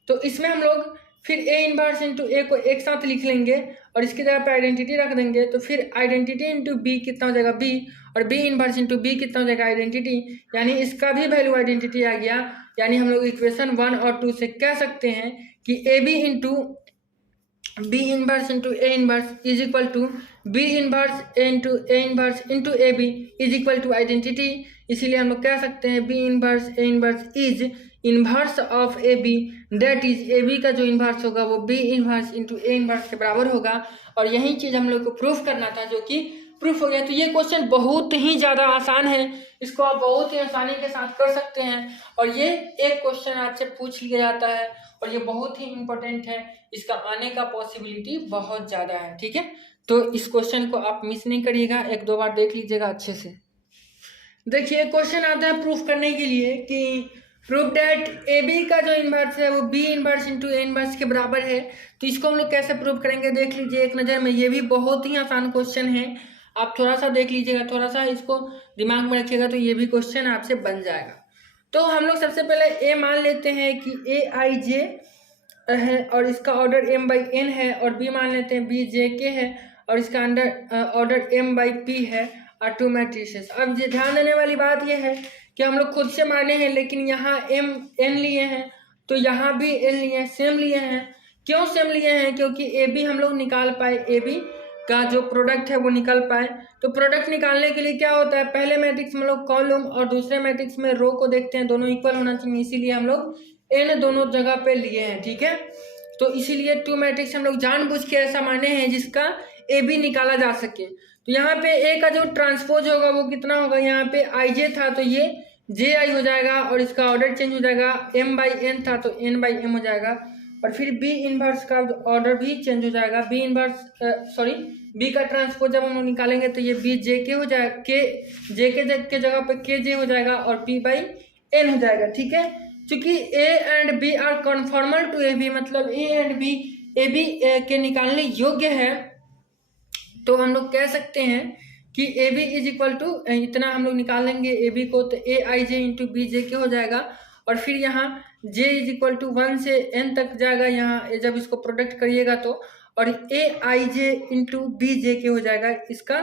तो इसमें हम लोग फिर ए इन्वर्स इंटू ए को एक साथ लिख लेंगे और इसकी जगह पे आइडेंटिटी रख देंगे, तो फिर आइडेंटिटी इंटू बी कितना हो जाएगा, बी, और बी इन्वर्स इंटू बी कितना हो जाएगा, आइडेंटिटी, यानी इसका भी वैल्यू आइडेंटिटी आ गया। यानी हम लोग इक्वेशन 1 और 2 से कह सकते हैं कि A B into B inverse into A inverse is equal to B inverse into A inverse into A B is equal to identity. इसीलिए हम लोग कह सकते हैं B inverse A inverse is inverse of A B, that is A B का जो inverse होगा वो B inverse into A inverse के बराबर होगा। और यही चीज़ हम लोग को प्रूफ करना था, जो कि प्रूफ हो गया। तो ये क्वेश्चन बहुत ही ज़्यादा आसान है, इसको आप बहुत ही आसानी के साथ कर सकते हैं। और ये एक क्वेश्चन आपसे पूछ लिया जाता है और ये बहुत ही इम्पोर्टेंट है, इसका आने का पॉसिबिलिटी बहुत ज़्यादा है। ठीक है, तो इस क्वेश्चन को आप मिस नहीं करिएगा, एक दो बार देख लीजिएगा अच्छे से। देखिए क्वेश्चन आता है प्रूफ करने के लिए कि प्रूफ दैट ए बी का जो इन्वर्स है वो B inverse into A inverse के बराबर है। तो इसको हम लोग कैसे प्रूफ करेंगे देख लीजिए एक नज़र में। ये भी बहुत ही आसान क्वेश्चन है, आप थोड़ा सा देख लीजिएगा, थोड़ा सा इसको दिमाग में रखिएगा तो ये भी क्वेश्चन आपसे बन जाएगा। तो हम लोग सबसे पहले ए मान लेते हैं कि ए आई जे है और इसका ऑर्डर एम बाई एन है, और बी मान लेते हैं बी जे के है और इसका under order m by p है, और टू मैट्रिसेस। अब ध्यान देने वाली बात यह है कि हम लोग खुद से माने हैं, लेकिन यहाँ एम एन लिए हैं तो यहाँ भी एन लिए हैं, सेम लिए हैं। क्यों सेम लिए हैं? क्योंकि ए बी हम लोग निकाल पाए, ए बी का जो प्रोडक्ट है वो निकाल पाए। तो प्रोडक्ट निकालने के लिए क्या होता है, पहले मैट्रिक्स में हम लोग कॉलम और दूसरे मैट्रिक्स में रो को देखते हैं, दोनों इक्वल होना चाहिए, इसीलिए हम लोग एन दोनों जगह पे लिए हैं। ठीक है, तो इसीलिए टू मैट्रिक्स हम लोग जानबूझ के ऐसा माने हैं जिसका ए बी निकाला जा सके। तो यहाँ पे ए का जो ट्रांसपोज होगा वो कितना होगा, यहाँ पे आई जे था तो ये जे आई हो जाएगा और इसका ऑर्डर चेंज हो जाएगा, एम बाई एन था तो एन बाई एम हो जाएगा। और फिर बी इनवर्स का ऑर्डर भी चेंज हो जाएगा, बी इनवर्स बी का ट्रांसपोज जब हम लोग निकालेंगे तो ये बी जे के हो जाएगा, के जे के जगह पे के जे हो जाएगा और पी बाई एन हो जाएगा। ठीक है, चूंकि A and B are conformal to A B, मतलब A and B A B के निकालने योग्य है, तो हम लोग कह सकते हैं कि A B is equal to इतना हम लोग निकाल लेंगे ए बी को, तो ए आई जे इंटू बी जे के हो जाएगा। और फिर यहाँ j इज इक्वल टू 1 से n तक जाएगा, यहाँ जब इसको प्रोडक्ट करिएगा तो, और ए आई जे इंटू बी जे के हो जाएगा, इसका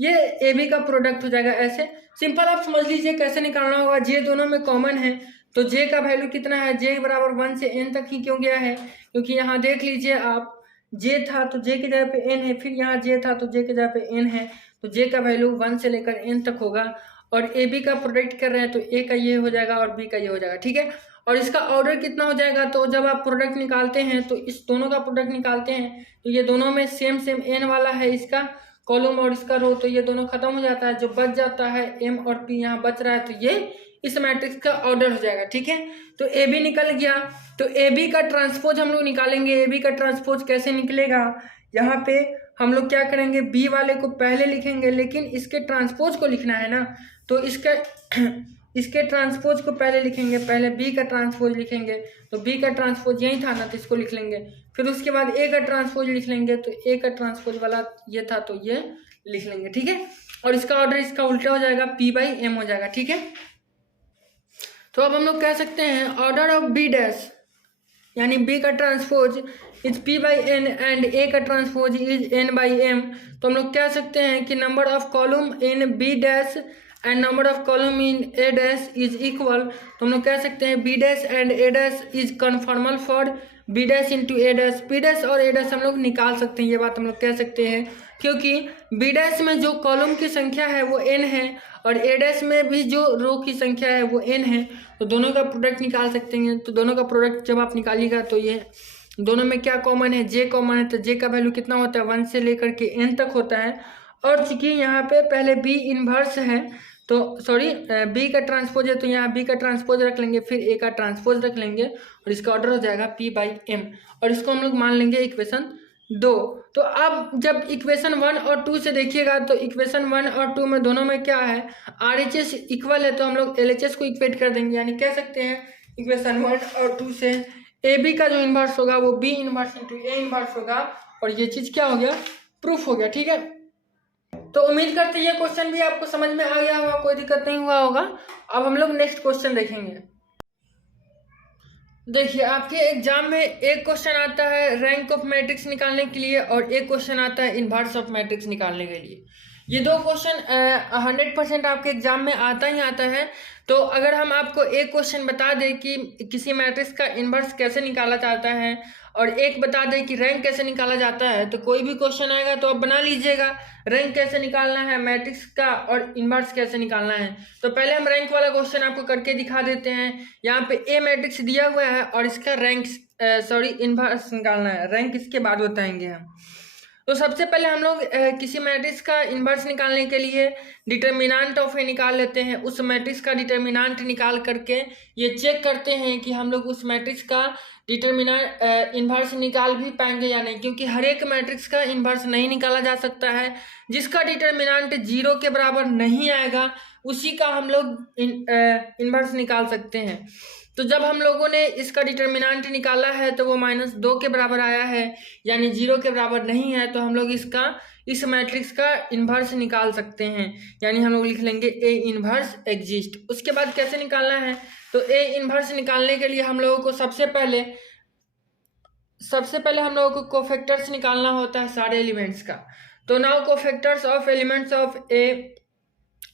ये ए बी का प्रोडक्ट हो जाएगा। ऐसे सिंपल आप समझ लीजिए कैसे निकालना होगा। j दोनों में कॉमन है तो j का वैल्यू कितना है, j बराबर 1 से n तक ही क्यों गया है, क्योंकि यहाँ देख लीजिए आप j था तो j की जगह पे n है, फिर यहाँ j था तो j की जगह पे n है, तो j का वैल्यू 1 से लेकर n तक होगा। और ए बी का प्रोडक्ट कर रहे हैं तो ए का ये हो जाएगा और बी का ये हो जाएगा। ठीक है, और इसका ऑर्डर कितना हो जाएगा, तो जब आप प्रोडक्ट निकालते हैं तो इस दोनों का प्रोडक्ट निकालते हैं तो ये दोनों में सेम सेम एन वाला है इसका कॉलम और इसका रो, तो ये दोनों खत्म हो जाता है, जो बच जाता है एम और पी यहाँ बच रहा है, तो ये इस मैट्रिक्स का ऑर्डर हो जाएगा। ठीक है, तो ए बी निकल गया। तो ए बी का ट्रांसपोज हम लोग निकालेंगे। ए बी का ट्रांसपोज कैसे निकलेगा, यहाँ पे हम लोग क्या करेंगे, बी वाले को पहले लिखेंगे, लेकिन इसके ट्रांसपोज को लिखना है ना, तो इसके ट्रांसपोज को पहले लिखेंगे, पहले बी का ट्रांसपोज लिखेंगे, तो बी का ट्रांसपोज यही था ना, तो इसको लिख लेंगे। फिर उसके बाद ए का ट्रांसपोज लिख लेंगे, तो ए का ट्रांसपोज वाला ये था तो ये लिख लेंगे। ठीक है, और इसका ऑर्डर इसका उल्टा हो जाएगा, पी बाई एम हो जाएगा। ठीक है, तो अब हम लोग कह सकते हैं ऑर्डर ऑफ बी डैश यानी बी का transpose is P by N and A का transpose is N by M. तो हम लोग कह सकते हैं कि number of column in B dash and number of column in A dash is equal. तो हम लोग कह सकते हैं B dash and A dash is conformal for B dash into A dash. B dash और ए डैश हम लोग निकाल सकते हैं, ये बात हम लोग कह सकते हैं, क्योंकि बी डैश में जो कॉलम की संख्या है वो n है और ए डैश में भी जो रो की संख्या है वो n है, तो दोनों का प्रोडक्ट निकाल सकते हैं। तो दोनों का प्रोडक्ट जब आप निकालिएगा तो ये दोनों में क्या कॉमन है, j कॉमन है, तो j का वैल्यू कितना होता है, 1 से लेकर के n तक होता है। और चूंकि यहाँ पे पहले b इनवर्स है तो सॉरी b का ट्रांसपोज है, तो यहाँ b का ट्रांसपोज रख लेंगे, फिर a का ट्रांसपोज रख लेंगे और इसका ऑर्डर हो जाएगा p बाई m, और इसको हम लोग मान लेंगे इक्वेशन 2। तो अब जब इक्वेशन 1 और 2 से देखिएगा तो इक्वेशन 1 और 2 में दोनों में क्या है, RHS इक्वल है, तो हम लोग LHS को इक्वेट कर देंगे, यानी कह सकते हैं इक्वेशन 1 और 2 से AB का जो इन्वर्स होगा वो B inverse into A inverse होगा, और ये चीज़ क्या हो गया, प्रूफ हो गया। ठीक है, तो उम्मीद करते हैं ये क्वेश्चन भी आपको समझ में आ गया होगा, कोई दिक्कत नहीं हुआ होगा। अब हम लोग नेक्स्ट क्वेश्चन देखेंगे। देखिए आपके एग्जाम में एक क्वेश्चन आता है रैंक ऑफ मैट्रिक्स निकालने के लिए और एक क्वेश्चन आता है इन्वर्स ऑफ मैट्रिक्स निकालने के लिए। ये दो क्वेश्चन 100% आपके एग्जाम में आता ही आता है। तो अगर हम आपको एक क्वेश्चन बता दें कि किसी मैट्रिक्स का इन्वर्स कैसे निकाला जाता है और एक बता दें कि रैंक कैसे निकाला जाता है, तो कोई भी क्वेश्चन आएगा तो आप बना लीजिएगा रैंक कैसे निकालना है मैट्रिक्स का और इन्वर्स कैसे निकालना है। तो पहले हम रैंक वाला क्वेश्चन आपको करके दिखा देते हैं। यहाँ पे ए मैट्रिक्स दिया हुआ है और इसका रैंक इन्वर्स निकालना है, रैंक इसके बाद बताएंगे हम। तो सबसे पहले हम लोग किसी मैट्रिक्स का इन्वर्स निकालने के लिए डिटर्मिनेंट ऑफ ए निकाल लेते हैं। उस मैट्रिक्स का डिटर्मिनेंट निकाल करके ये चेक करते हैं कि हम लोग उस मैट्रिक्स का डिटर्मिनेंट इन्वर्स निकाल भी पाएंगे या नहीं, क्योंकि हर एक मैट्रिक्स का इन्वर्स नहीं निकाला जा सकता है। जिसका डिटर्मिनेंट 0 के बराबर नहीं आएगा उसी का हम लोग इन्वर्स निकाल सकते हैं। तो जब हम लोगों ने इसका डिटर्मिनेंट निकाला है तो वो -2 के बराबर आया है, यानी 0 के बराबर नहीं है, तो हम लोग इस मैट्रिक्स का इन्वर्स निकाल सकते हैं, यानी हम लोग लिख लेंगे ए इन्वर्स एग्जिस्ट। उसके बाद कैसे निकालना है, तो ए इन्वर्स निकालने के लिए हम लोगों को सबसे पहले हम लोगों को कोफैक्टर्स निकालना होता है सारे एलिमेंट्स का। तो now cofactors of elements of A,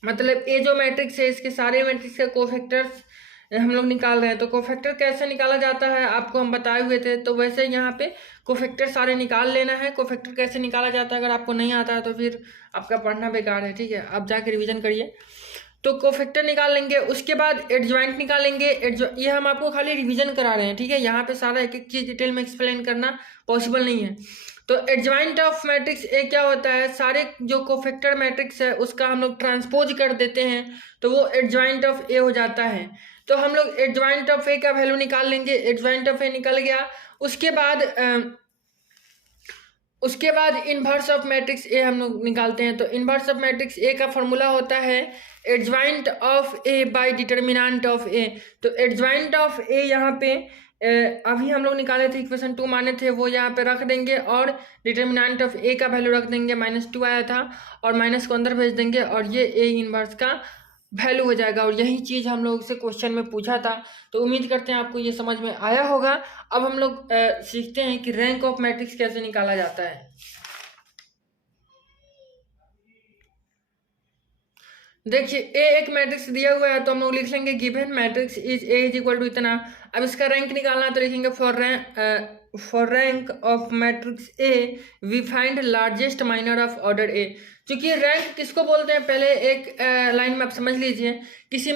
मतलब ए जो मैट्रिक्स है इसके सारे मैट्रिक्स के कोफैक्टर्स हम लोग निकाल रहे हैं। तो कोफैक्टर कैसे निकाला जाता है आपको हम बताए हुए थे, तो वैसे यहाँ पे कोफैक्टर सारे निकाल लेना है। कोफैक्टर कैसे निकाला जाता है अगर आपको नहीं आता है तो फिर आपका पढ़ना बेकार है, ठीक है, आप जाके रिवीजन करिए। तो कोफैक्टर निकाल लेंगे, उसके बाद एडजॉइंट निकालेंगे। ये हम आपको खाली रिवीजन करा रहे हैं, ठीक है, यहाँ पे सारा एक एक चीज़ डिटेल में एक्सप्लेन करना पॉसिबल नहीं है। तो एडजॉइंट ऑफ मैट्रिक्स ए क्या होता है, सारे जो कोफैक्टर मैट्रिक्स है उसका हम लोग ट्रांसपोज कर देते हैं तो वो एडजॉइंट ऑफ ए हो जाता है। तो हम लोग एडजॉइंट ऑफ ए का वैल्यू निकाल लेंगे। एडजॉइंट ऑफ ए निकल गया, उसके बाद इन्वर्स ऑफ मैट्रिक्स ए हम लोग निकालते हैं। तो इन्वर्स ऑफ मैट्रिक्स ए का फॉर्मूला होता है adjoint of A by determinant of A. तो एडजॉइंट ऑफ ए यहाँ पे अभी हम लोग निकाले थे, इक्वेशन 2 माने थे, वो यहाँ पे रख देंगे और डिटर्मिनेंट ऑफ ए का वैल्यू रख देंगे। -2 आया था और माइनस को अंदर भेज देंगे और ये ए इन्वर्स का वैल्यू हो जाएगा। और यही चीज़ हम लोग से क्वेश्चन में पूछा था। तो उम्मीद करते हैं आपको ये समझ में आया होगा। अब हम लोग सीखते हैं कि रैंक ऑफ मैट्रिक्स कैसे निकाला जाता है। देखिए ए एक मैट्रिक्स दिया हुआ है तो हम लोग लिख लेंगे given matrix is A is equal to इतना। अब इसका रैंक निकालना तो लिखेंगे for rank of matrix A we find largest minor of order A. क्योंकि रैंक किसको बोलते हैं पहले एक लाइन में आप समझ लीजिए। किसी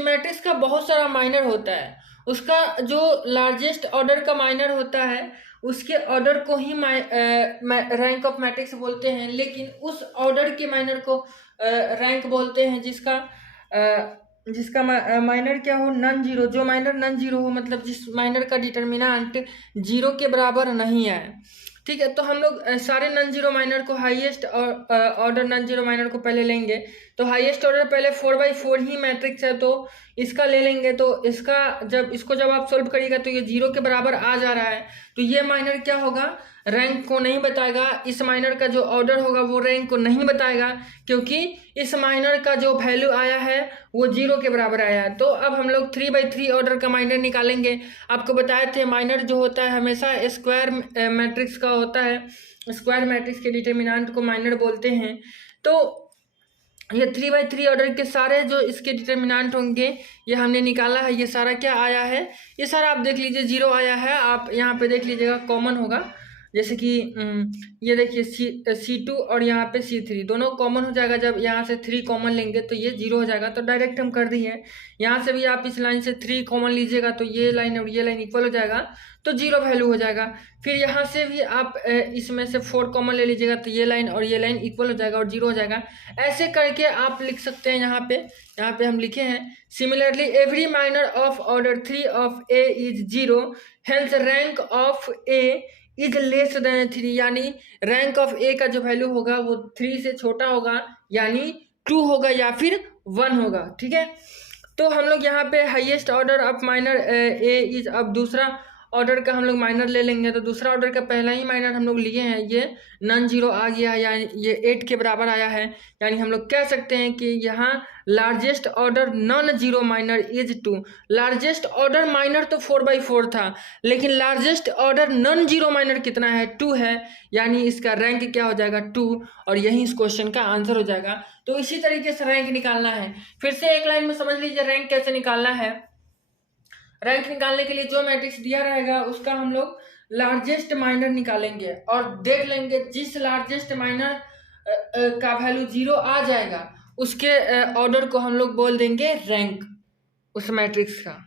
मैट्रिक्स का बहुत सारा माइनर होता है, उसका जो लार्जेस्ट ऑर्डर का माइनर होता है उसके ऑर्डर को ही रैंक ऑफ मैट्रिक्स बोलते हैं। लेकिन उस ऑर्डर के माइनर को रैंक बोलते हैं जिसका माइनर क्या हो, नॉन जीरो। जो माइनर नॉन जीरो हो, मतलब जिस माइनर का डिटर्मिनेंट 0 के बराबर नहीं आए, ठीक है। तो हम लोग सारे नॉन जीरो माइनर को highest order non zero minor को पहले लेंगे। तो हाईएस्ट ऑर्डर पहले 4/4 ही मैट्रिक्स है तो इसका ले लेंगे। तो इसको जब आप सोल्व करिएगा तो ये 0 के बराबर आ जा रहा है, तो ये माइनर क्या होगा, रैंक को नहीं बताएगा। इस माइनर का जो ऑर्डर होगा वो रैंक को नहीं बताएगा, क्योंकि इस माइनर का जो वैल्यू आया है वो 0 के बराबर आया है। तो अब हम लोग 3/3 ऑर्डर का माइनर निकालेंगे। आपको बताए थे माइनर जो होता है हमेशा स्क्वायर मैट्रिक्स का होता है। स्क्वायर मैट्रिक्स के डिटर्मिनेंट को माइनर बोलते हैं। तो ये 3/3 ऑर्डर के सारे जो इसके डिटर्मिनेंट होंगे ये हमने निकाला है। ये सारा क्या आया है, ये सारा आप देख लीजिए 0 आया है। आप यहाँ पे देख लीजिएगा कॉमन होगा, जैसे कि ये देखिए C2 और यहाँ पे C3 दोनों कॉमन हो जाएगा। जब यहाँ से 3 कॉमन लेंगे तो ये 0 हो जाएगा। तो डायरेक्ट हम कर दिए। यहाँ से भी आप इस लाइन से 3 कॉमन लीजिएगा तो ये लाइन और ये लाइन इक्वल हो जाएगा, तो 0 वैल्यू हो जाएगा। फिर यहाँ से भी आप इसमें से 4 कॉमन ले लीजिएगा तो ये लाइन और ये लाइन इक्वल हो जाएगा और 0 हो जाएगा। ऐसे करके आप लिख सकते हैं। यहाँ पे हम लिखे हैं similarly every minor of order 3 of A is 0, hence rank of A is less than 3, यानी रैंक ऑफ ए का जो वैल्यू होगा वो 3 से छोटा होगा, यानी 2 होगा या फिर 1 होगा, ठीक है। तो हम लोग यहाँ पे highest order of minor A is, अब दूसरा ऑर्डर का हम लोग माइनर ले लेंगे तो दूसरा ऑर्डर का पहला ही माइनर हम लोग लिए हैं, ये नॉन जीरो आ गया है, यानी ये 8 के बराबर आया है। यानी हम लोग कह सकते हैं कि यहाँ largest order non zero minor is 2। Largest order minor तो 4/4 था, लेकिन largest order non zero minor कितना है, 2 है। यानी इसका रैंक क्या हो जाएगा, 2, और यही इस क्वेश्चन का आंसर हो जाएगा। तो इसी तरीके से रैंक निकालना है। फिर से एक लाइन में समझ लीजिए रैंक कैसे निकालना है। रैंक निकालने के लिए जो मैट्रिक्स दिया रहेगा उसका हम लोग लार्जेस्ट माइनर निकालेंगे और देख लेंगे जिस लार्जेस्ट माइनर का वैल्यू 0 आ जाएगा उसके ऑर्डर को हम लोग बोल देंगे रैंक उस मैट्रिक्स का।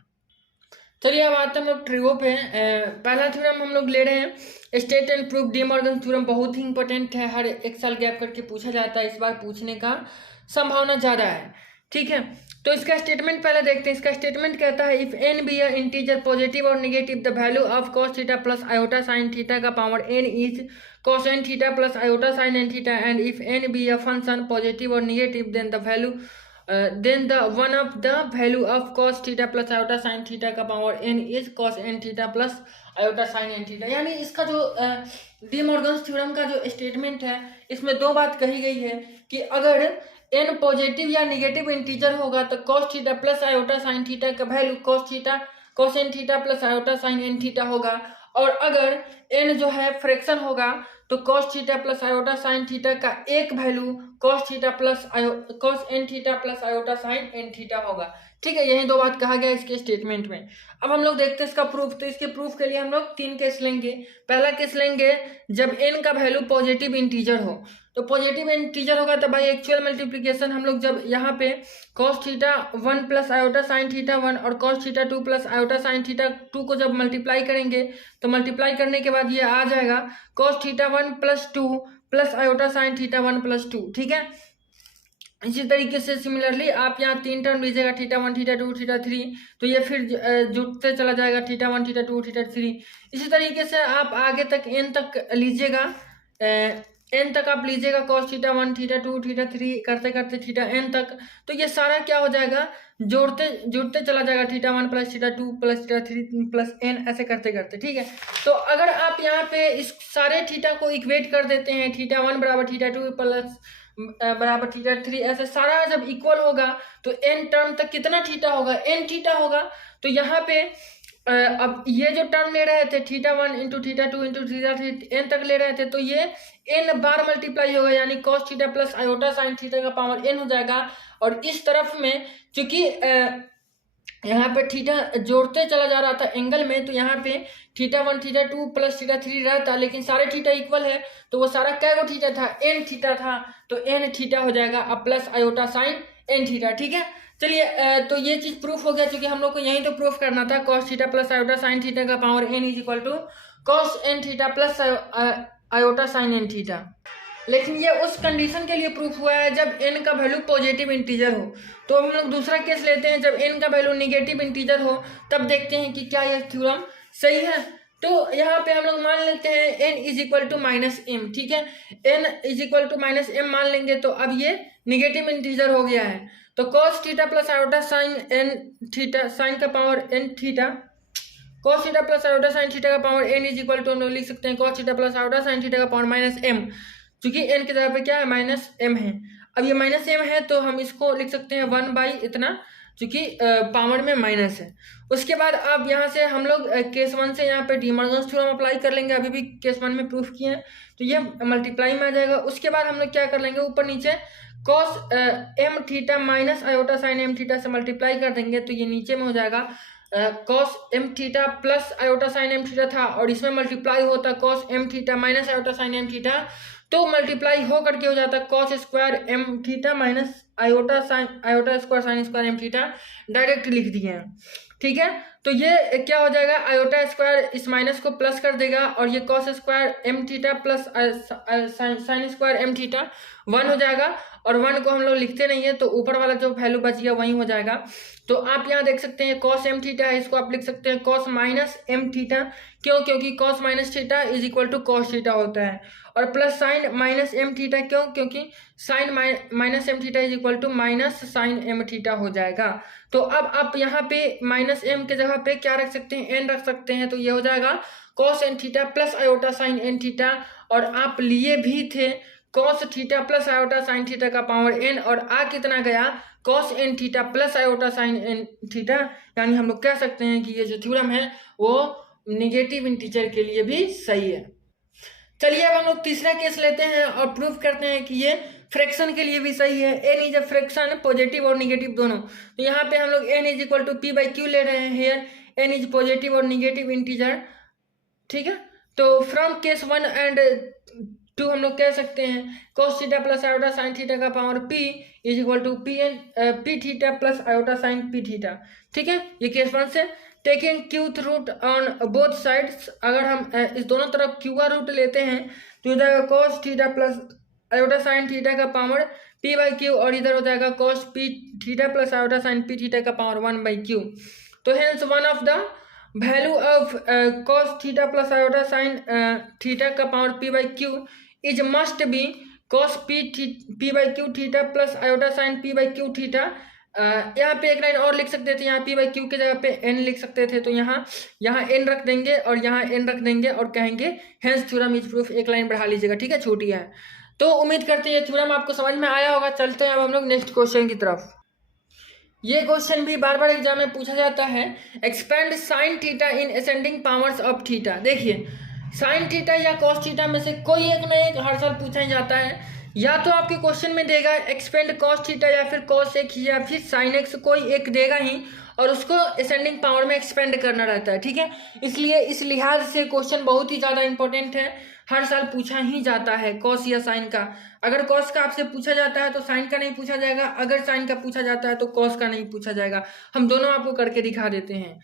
चलिए अब आते हैं हम लोग ट्रिगो पे। पहला थ्योरम हम लोग ले रहे हैं state and proof De Morgan theorem. बहुत ही इंपॉर्टेंट है, हर एक साल गैप करके पूछा जाता है, इस बार पूछने का संभावना ज़्यादा है। ठीक है, तो इसका स्टेटमेंट पहले देखते हैं। इसका स्टेटमेंट कहता है if n be a integer positive और negative the value of cos theta plus iota sine theta का power n is cos n theta plus iota sine n theta and if n be a function positive और negative then the value then the one of the value of cos theta plus iota sin theta का power n is cos n theta plus iota sin n theta। यानी इसका जो D Morgan's theorem का जो statement है इसमें दो बात कही गई है कि अगर n पॉजिटिव या निगेटिव इंटीजर होगा तो cos theta plus iota sin theta का value cos n theta plus iota sin n theta होगा, और अगर n जो है फ्रैक्शन होगा तो cos theta plus iota sine theta का एक value cos n theta plus iota sine n theta होगा। ठीक है, यही दो बात कहा गया इसके स्टेटमेंट में। अब हम लोग देखते हैं इसका प्रूफ। तो इसके प्रूफ के लिए हम लोग 3 केस लेंगे। पहला केस लेंगे जब n का वैल्यू पॉजिटिव इंटीजर हो। तो पॉजिटिव इंटीजर होगा तो भाई एक्चुअल मल्टीप्लिकेशन हम लोग जब यहाँ पे cos theta 1 plus iota sine theta 1 और cos theta 2 plus iota sine theta 2 को जब मल्टीप्लाई करेंगे तो मल्टीप्लाई करने के बाद ये आ जाएगा cos theta 1 plus 2 plus iota sine theta 1 plus 2। ठीक है, इसी तरीके से सिमिलरली आप यहाँ 3 टर्म लीजिएगा थीटा 1 थीटा 2 थीटा 3, तो ये फिर जुड़ते चला जाएगा थीटा 1 थीटा 2 थीटा 3। इसी तरीके से आप आगे तक n तक लीजिएगा, n तक आप लीजिएगा cos थीटा 1 थीटा 2 थीटा 3 करते करते थीटा n तक, तो ये सारा क्या हो जाएगा जुड़ते चला जाएगा theta 1 plus theta 2 plus theta 3 plus n ऐसे करते करते। ठीक है, तो अगर आप यहाँ पे इस सारे थीटा को इक्वेट कर देते हैं, थीटा 1 बराबर थीटा 2 प्लस बराबर थीटा 3, ऐसे सारा जब इक्वल होगा तो n टर्म तक कितना थीटा होगा, n थीटा होगा। तो यहाँ पे अब ये जो टर्म ले रहे थे theta 1 into theta 2 into theta 3 n तक ले रहे थे, तो ये n बार मल्टीप्लाई होगा, यानी cos theta plus iota sine theta का पावर n हो जाएगा। और इस तरफ में चूंकि यहाँ पे थीटा जोड़ते चला जा रहा था एंगल में, तो यहाँ पे थीटा 1 थीटा 2 प्लस थीटा 3 रहता, लेकिन सारे थीटा इक्वल है तो वो सारा क्या गो थीटा था, n थीटा था, तो n थीटा हो जाएगा अब plus iota sine n theta. ठीक है, चलिए तो ये चीज प्रूफ हो गया, क्योंकि हम लोग को यही तो प्रूफ करना था cos theta plus iota sine theta का power n is equal to cos n theta plus iota sine n theta. लेकिन ये उस कंडीशन के लिए प्रूफ हुआ है जब n का वैल्यू पॉजिटिव इंटीजर हो। तो हम लोग दूसरा केस लेते हैं जब n का वैल्यू निगेटिव इंटीजर हो, तब देखते हैं कि क्या यह थ्योरम सही है। तो यहाँ पे हम लोग मान लेते हैं n is equal to minus m. ठीक है, n is equal to minus m मान लेंगे, तो अब ये निगेटिव इंटीजर हो गया है। तो cos theta plus iota sine n theta sine का power n theta, cos theta plus iota sine theta का power n is equal to हम लोग लिख सकते हैं cos theta plus iota sine theta का पावर माइनस m, क्योंकि n की जगह पे क्या है माइनस m है। अब ये माइनस m है तो हम इसको लिख सकते हैं 1 बाई इतना, क्योंकि पावर में माइनस है। उसके बाद अब यहाँ से हम लोग केस 1 से यहाँ पे डी मॉर्गन्स थ्योरम अप्लाई कर लेंगे, अभी भी केस 1 में प्रूफ किए हैं, तो ये मल्टीप्लाई में आ जाएगा। उसके बाद हम लोग क्या कर लेंगे, ऊपर नीचे cos m theta minus iota sine m theta से मल्टीप्लाई कर देंगे, तो ये नीचे में हो जाएगा cos m theta plus iota sign m theta था, और इसमें मल्टीप्लाई होता cos m theta minus iota sine m theta, तो मल्टीप्लाई हो करके हो जाता cos square m theta minus iota square sine square m theta, direct लिख दिए हैं। ठीक है, तो ये क्या हो जाएगा, आयोटा स्क्वायर इस माइनस को प्लस कर देगा, और ये cos square m theta plus sine square m theta 1 हो जाएगा, और 1 को हम लोग लिखते नहीं है तो ऊपर वाला जो वैल्यू बच गया वही हो जाएगा। तो आप यहाँ देख सकते हैं cos m थीटा है, इसको आप लिख सकते हैं cos माइनस m थीटा, क्यों, क्योंकि cos minus theta is equal to cos theta होता है, और plus sine minus m theta, क्यों, क्योंकि sine minus m theta is equal to minus sine m theta हो जाएगा। तो अब आप यहाँ पे माइनस m के जगह जगह पे क्या रख सकते हैं, एन रख सकते हैं, तो ये हो जाएगा cos n theta plus iota sine n theta. और आप लिए भी थे cos theta plus iota sine theta का पावर एन, और आ कितना गया cos n theta plus iota sine n theta. यानी हम लोग कह सकते हैं कि ये जो थ्योरम है वो नेगेटिव इंटीजर के लिए भी सही है। चलिए अब हम लोग तीसरा केस लेते हैं और प्रूव करते हैं कि ये फ्रैक्शन के लिए भी सही है। N is a fraction, positive और निगेटिव दोनों। तो यहाँ पे हम लोग n is equal to p by q ले रहे हैं। हेयर एन इज पॉजिटिव और निगेटिव इंटीजर, ठीक है। तो फ्रॉम केस 1 एंड 2 हम लोग कह सकते हैं cos theta plus iota sine theta का power p is equal to p theta plus iota sine p theta, ठीक है। ये केस 1 से taking qth root on both sides, अगर हम इस दोनों तरफ क्यू का रूट लेते हैं तो हो जाएगा cos theta plus iota sine theta का पावर p बाई क्यू, और इधर हो जाएगा cos p theta plus iota sine p theta का पावर 1 बाई क्यू। तो hence one of the value of cos theta plus iota sine theta का power p by q is must be cos p by q theta plus iota sine p by q theta. यहाँ पे एक line और लिख सकते थे, यहाँ p by Q के जगह पे n लिख सकते थे, तो यहाँ n रख देंगे और यहाँ n रख देंगे और कहेंगे हेंस थ्योरम इज प्रूफ। एक लाइन बढ़ा लीजिएगा, ठीक है, छोटी है। तो उम्मीद करते हैं ये थ्योरम आपको समझ में आया होगा। चलते हैं अब हम लोग नेक्स्ट क्वेश्चन की तरफ। ये क्वेश्चन भी बार बार एग्जाम में पूछा जाता है, expand sine theta in ascending powers of theta. देखिए साइन थीटा या कॉस थीटा में से कोई एक ना एक हर साल पूछा ही जाता है। या तो आपके क्वेश्चन में देगा एक्सपेंड कॉस थीटा या फिर कॉस एक्स या फिर साइन एक्स, कोई एक देगा ही और उसको असेंडिंग पावर में एक्सपेंड करना रहता है, ठीक है। इसलिए इस लिहाज से क्वेश्चन बहुत ही ज़्यादा इंपॉर्टेंट है, हर साल पूछा ही जाता है कॉस या साइन का। अगर कॉस का आपसे पूछा जाता है तो साइन का नहीं पूछा जाएगा, अगर साइन का पूछा जाता है तो कॉस का नहीं पूछा जाएगा। हम दोनों आपको करके दिखा देते हैं।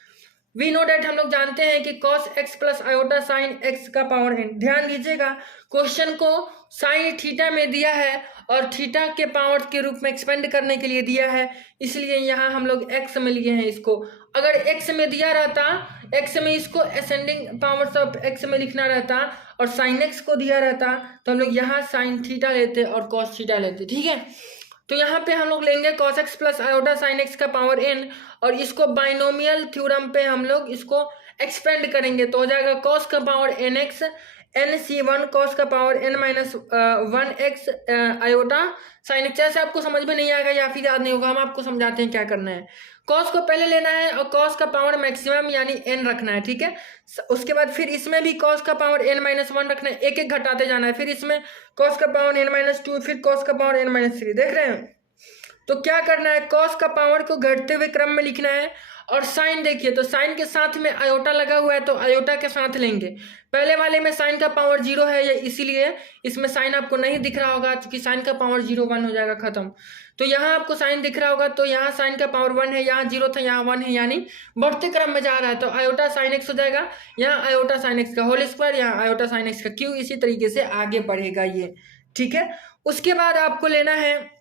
वी नो डेट, हम लोग जानते हैं कि cos x plus iota sign x का पावर n। ध्यान दीजिएगा क्वेश्चन को साइन थीटा में दिया है और थीटा के पावर के रूप में एक्सपेंड करने के लिए दिया है, इसलिए यहाँ हम लोग x में लिए हैं इसको। अगर x में दिया रहता, x में इसको असेंडिंग पावर्स ऑफ x में लिखना रहता और साइन x को दिया रहता तो हम लोग यहाँ साइन थीटा लेते और cos थीटा लेते, ठीक है। तो यहाँ पे हम लोग लेंगे cos x plus iota sign x का पावर n और इसको बाइनोमियल थ्योरम पे हम लोग इसको एक्सपेंड करेंगे तो हो जाएगा cos का पावर nx nc1 cos का power n minus 1x iota sine x। ऐसे आपको समझ में नहीं आएगा या फिर याद नहीं होगा, हम आपको समझाते हैं क्या करना है। cos को पहले लेना है और cos का पावर मैक्सिमम यानी n रखना है, ठीक है। उसके बाद फिर इसमें भी cos का पावर n माइनस 1 रखना है, एक एक घटाते जाना है। फिर इसमें cos का पावर n माइनस 2, फिर cos का पावर n माइनस 3। देख रहे हैं, तो क्या करना है, cos का पावर को घटते हुए क्रम में लिखना है। और साइन देखिए, तो साइन के साथ में आयोटा लगा हुआ है तो आयोटा के साथ लेंगे। पहले वाले में साइन का पावर 0 है, इसीलिए इसमें साइन आपको नहीं दिख रहा होगा, क्योंकि साइन का पावर 0 1 हो जाएगा, खत्म। तो यहाँ आपको साइन दिख रहा होगा, तो यहाँ साइन का पावर 1 है, यहाँ 0 था, यहाँ 1 है, यानी बढ़ते क्रम में जा रहा है। तो आयोटा साइन एक्स हो जाएगा, यहाँ आयोटा साइन एक्स का होल स्क्वायर, यहाँ आयोटा साइन एक्स का क्यू, इसी तरीके से आगे बढ़ेगा ये, ठीक है। उसके बाद आपको लेना है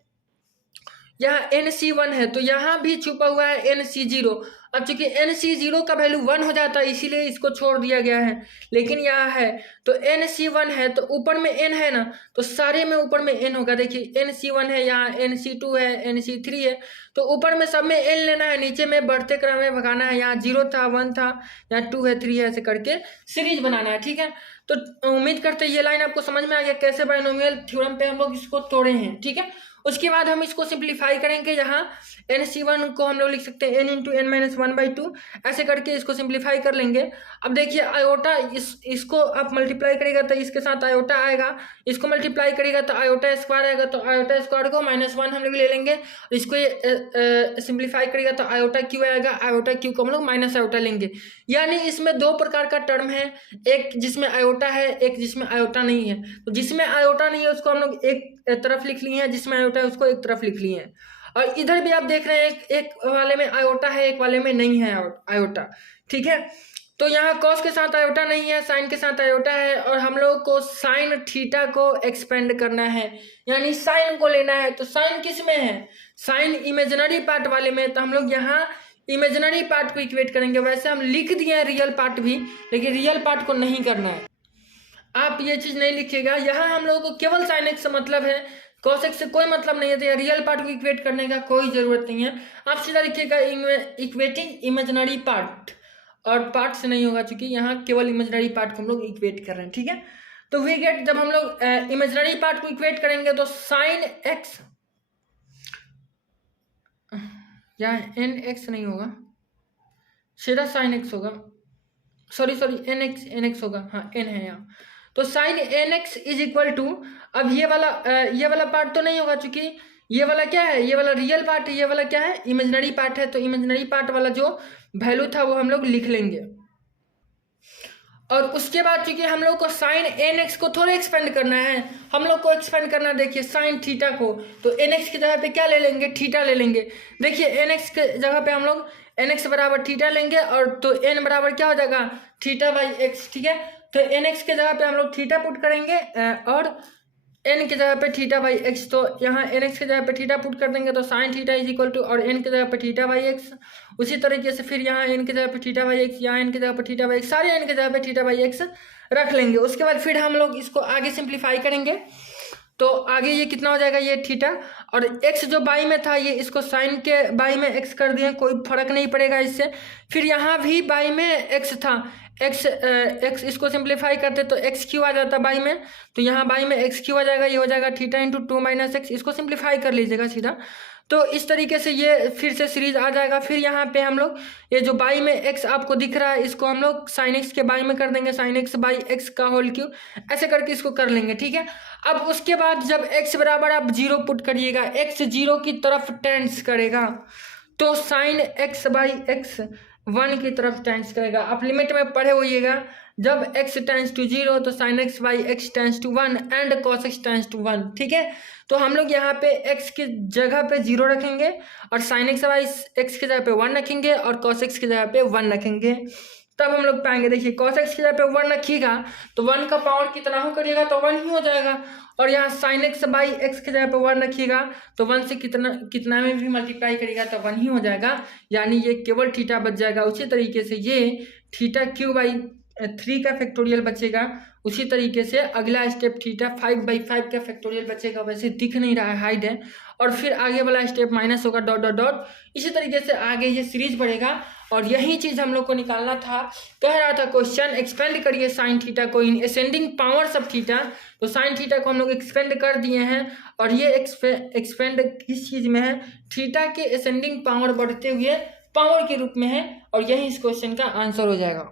यहाँ NC1 है तो यहाँ भी छुपा हुआ है NC0। अब चूंकि NC0 का वैल्यू 1 हो जाता है इसीलिए इसको छोड़ दिया गया है, लेकिन यहाँ है तो NC1 है तो ऊपर में n है ना, तो सारे में ऊपर में n होगा। देखिए NC1 है, यहाँ NC2 है, NC3 है, तो ऊपर में सब में n लेना है, नीचे में बढ़ते क्रम में भगाना है। यहाँ 0 था, 1 था, यहाँ 2 है, 3 है, ऐसे करके सीरीज बनाना है, ठीक है। तो उम्मीद करते हैं ये लाइन आपको समझ में आ गया कैसे बाइनोमियल थ्योरम पे हम लोग इसको तोड़े हैं, ठीक है। उसके बाद हम इसको सिंप्लीफाई करेंगे, यहाँ NC1 को हम लोग लिख सकते हैं n इंटू n माइनस 1/2, ऐसे करके इसको सिंप्लीफाई कर लेंगे। अब देखिए आयोटा इसको आप मल्टीप्लाई करेगा तो इसके साथ आयोटा आएगा, इसको मल्टीप्लाई करेगा तो आयोटा स्क्वायर आएगा, तो आयोटा स्क्वायर को -1 हम लोग ले लेंगे। इसको सिंप्लीफाई करेगा तो आयोटा क्यू आएगा, आयोटा क्यू को हम लोग माइनस आयोटा लेंगे। यानी इसमें दो प्रकार का टर्म है, एक जिसमें आयोटा है, एक जिसमें आयोटा नहीं है। तो जिसमें आयोटा नहीं है उसको हम लोग एक तरफ लिख लिए हैं, जिसमें आयोटा है उसको एक तरफ लिख लिए हैं। और इधर भी आप देख रहे हैं एक वाले में आयोटा है, एक वाले में नहीं है आयोटा, ठीक है। तो यहाँ cos के साथ आयोटा नहीं है, साइन के साथ आयोटा है, और हम लोग को साइन थीटा को एक्सपेंड करना है, यानी साइन को लेना है। तो साइन किस में है, साइन इमेजिनरी पार्ट वाले में, तो हम लोग यहाँ इमेजिनरी पार्ट को इक्वेट करेंगे। वैसे हम लिख दिए हैं रियल पार्ट भी, लेकिन रियल पार्ट को नहीं करना है, आप ये चीज नहीं लिखिएगा। यहाँ हम लोगों को केवल साइन एक्स से मतलब है, cos x से कोई मतलब नहीं है, तो रियल पार्ट को इक्वेट करने का कोई जरूरत नहीं है। आप सीधा लिखिएगा इक्वेटिंग इमेजिनरी पार्ट, और पार्ट से नहीं होगा क्योंकि यहाँ केवल इमेजिनरी पार्ट को हम लोग इक्वेट कर रहे हैं, ठीक है। तो वी गेट, जब हम लोग इमेजिनरी पार्ट को इक्वेट करेंगे तो साइन एक्स या एन एक्स नहीं होगा, सीधा साइन एक्स होगा, सॉरी एन एक्स होगा, हाँ एन है यहाँ, तो sine n x is equal to, अब ये वाला पार्ट तो नहीं होगा क्योंकि ये वाला क्या है, ये वाला रियल पार्ट है, ये वाला क्या है, इमेजिनरी पार्ट है, तो इमेजिनरी पार्ट वाला जो वैल्यू था वो हम लोग लिख लेंगे। और उसके बाद चूंकि हम लोग को साइन एन एक्स को थोड़ा एक्सपेंड करना है, हम लोग को एक्सपेंड करना है, देखिए साइन थीटा को, तो एन एक्स की जगह पे क्या ले लेंगे, थीटा ले लेंगे। देखिए एन एक्स के जगह पे हम लोग एन एक्स बराबर थीटा लेंगे, और तो एन बराबर क्या हो जाएगा, थीटा बाई एक्स, ठीक है। तो एन एक्स के जगह पे हम लोग थीटा पुट करेंगे और एन की जगह पे थीटा बाई एक्स, तो यहाँ एन एक्स की जगह पे थीटा पुट कर देंगे, तो sine theta is equal to, और एन की जगह पे थीटा बाई एक्स। उसी तरीके से फिर यहाँ एन की जगह पे थीटा बाई एक्स, यहाँ एन की जगह पे थीटा बाई एक्स, सारे एन की जगह पे थीटा बाई एक्स रख लेंगे। उसके बाद फिर हम लोग इसको आगे सिंप्लीफाई करेंगे, तो आगे ये कितना हो जाएगा, ये थीटा, और एक्स जो बाई में था ये इसको साइन के बाई में एक्स कर दिए, कोई फर्क नहीं पड़ेगा इससे। फिर यहाँ भी बाई में एक्स था, एक्स इसको सिंप्लीफाई करते तो एक्स क्यू आ जाता बाई में, तो यहाँ बाई में एक्स क्यू आ जाएगा, ये हो जाएगा थीटा इंटू 2 माइनस एक्स, इसको सिंप्लीफाई कर लीजिएगा सीधा। तो इस तरीके से ये फिर से सीरीज आ जाएगा। फिर यहाँ पे हम लोग ये जो बाई में एक्स आपको दिख रहा है इसको हम लोग साइन एक्स के बाई में कर देंगे, साइन एक्स बाई एक्स का होल क्यू, ऐसे करके इसको कर लेंगे, ठीक है। अब उसके बाद जब एक्स बराबर आप 0 पुट करिएगा, एक्स 0 की तरफ टेंड्स करेगा, तो साइन एक्स बाई एक्स 1 की तरफ टेंड्स करेगा। आप लिमिट में पढ़े होइएगा, जब x टेंड्स टू 0 तो sin x by x tends to 1 and cos x tends to 1, ठीक है। तो हम लोग यहाँ पे x की जगह पे 0 रखेंगे, और sin x बाई एक्स की जगह पे 1 रखेंगे, और cos x की जगह पे 1 रखेंगे, तब हम लोग पाएंगे। देखिए cos x की जगह पे 1 रखिएगा तो 1 का पावर कितना हो करिएगा तो 1 ही हो जाएगा, और यहाँ sin x बाई एक्स की जगह पे 1 रखिएगा तो 1 से कितना में भी मल्टीप्लाई करिएगा तो 1 ही हो जाएगा, यानी ये केवल थीटा बच जाएगा। उसी तरीके से ये थीटा क्यू बाई 3 का फैक्टोरियल बचेगा। उसी तरीके से अगला स्टेप थीटा 5/5 का फैक्टोरियल बचेगा, वैसे दिख नहीं रहा है, हाइड है, और फिर आगे वाला स्टेप माइनस होगा डॉट डॉट डॉट। इसी तरीके से आगे ये सीरीज बढ़ेगा, और यही चीज हम लोग को निकालना था। कह रहा था क्वेश्चन एक्सपेंड करिए साइन थीटा को in ascending powers of theta, तो साइन थीटा को हम लोग एक्सपेंड कर दिए हैं, और ये एक्सपेंड किस चीज में है, थीटा के असेंडिंग पावर बढ़ते हुए पावर के रूप में है, और यही इस क्वेश्चन का आंसर हो जाएगा।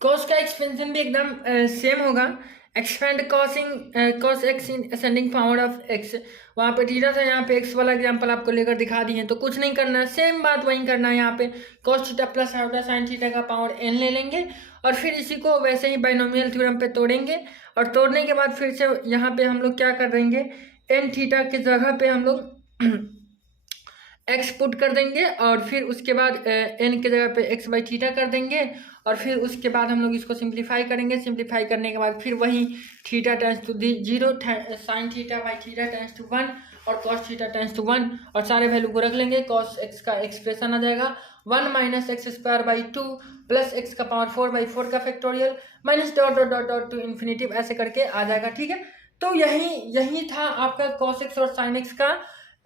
कॉस का एक्सपेंशन भी एकदम सेम होगा, expand cos x in ascending power of x, वहाँ पे थीटा था, यहाँ पे एक्स वाला एग्जांपल आपको लेकर दिखा दिए, तो कुछ नहीं करना है, सेम बात वही करना है। यहाँ पे cos theta plus iota sine theta का पावर n ले लेंगे, और फिर इसी को वैसे ही बाइनोमियल थ्योरम पे तोड़ेंगे, और तोड़ने के बाद फिर से यहाँ पे हम लोग क्या कर देंगे, n थीटा की जगह पे हम लोग x पुट कर देंगे, और फिर उसके बाद n की जगह पे x बाई थीटा कर देंगे, और फिर उसके बाद हम लोग इसको सिंप्लीफाई करेंगे। सिंप्लीफाई करने के बाद फिर वही theta tends to 0, sine theta by theta tends to 1, और कॉस थीटा टेंस टू 1, और सारे वैल्यू को रख लेंगे। कॉस x का एक्सप्रेशन आ जाएगा 1 minus x square by 2 plus x का पावर 4/4 का factorial minus dot dot dot dot to infinitive, ऐसे करके आ जाएगा, ठीक है। तो यही था आपका कॉस एक्स और साइन एक्स का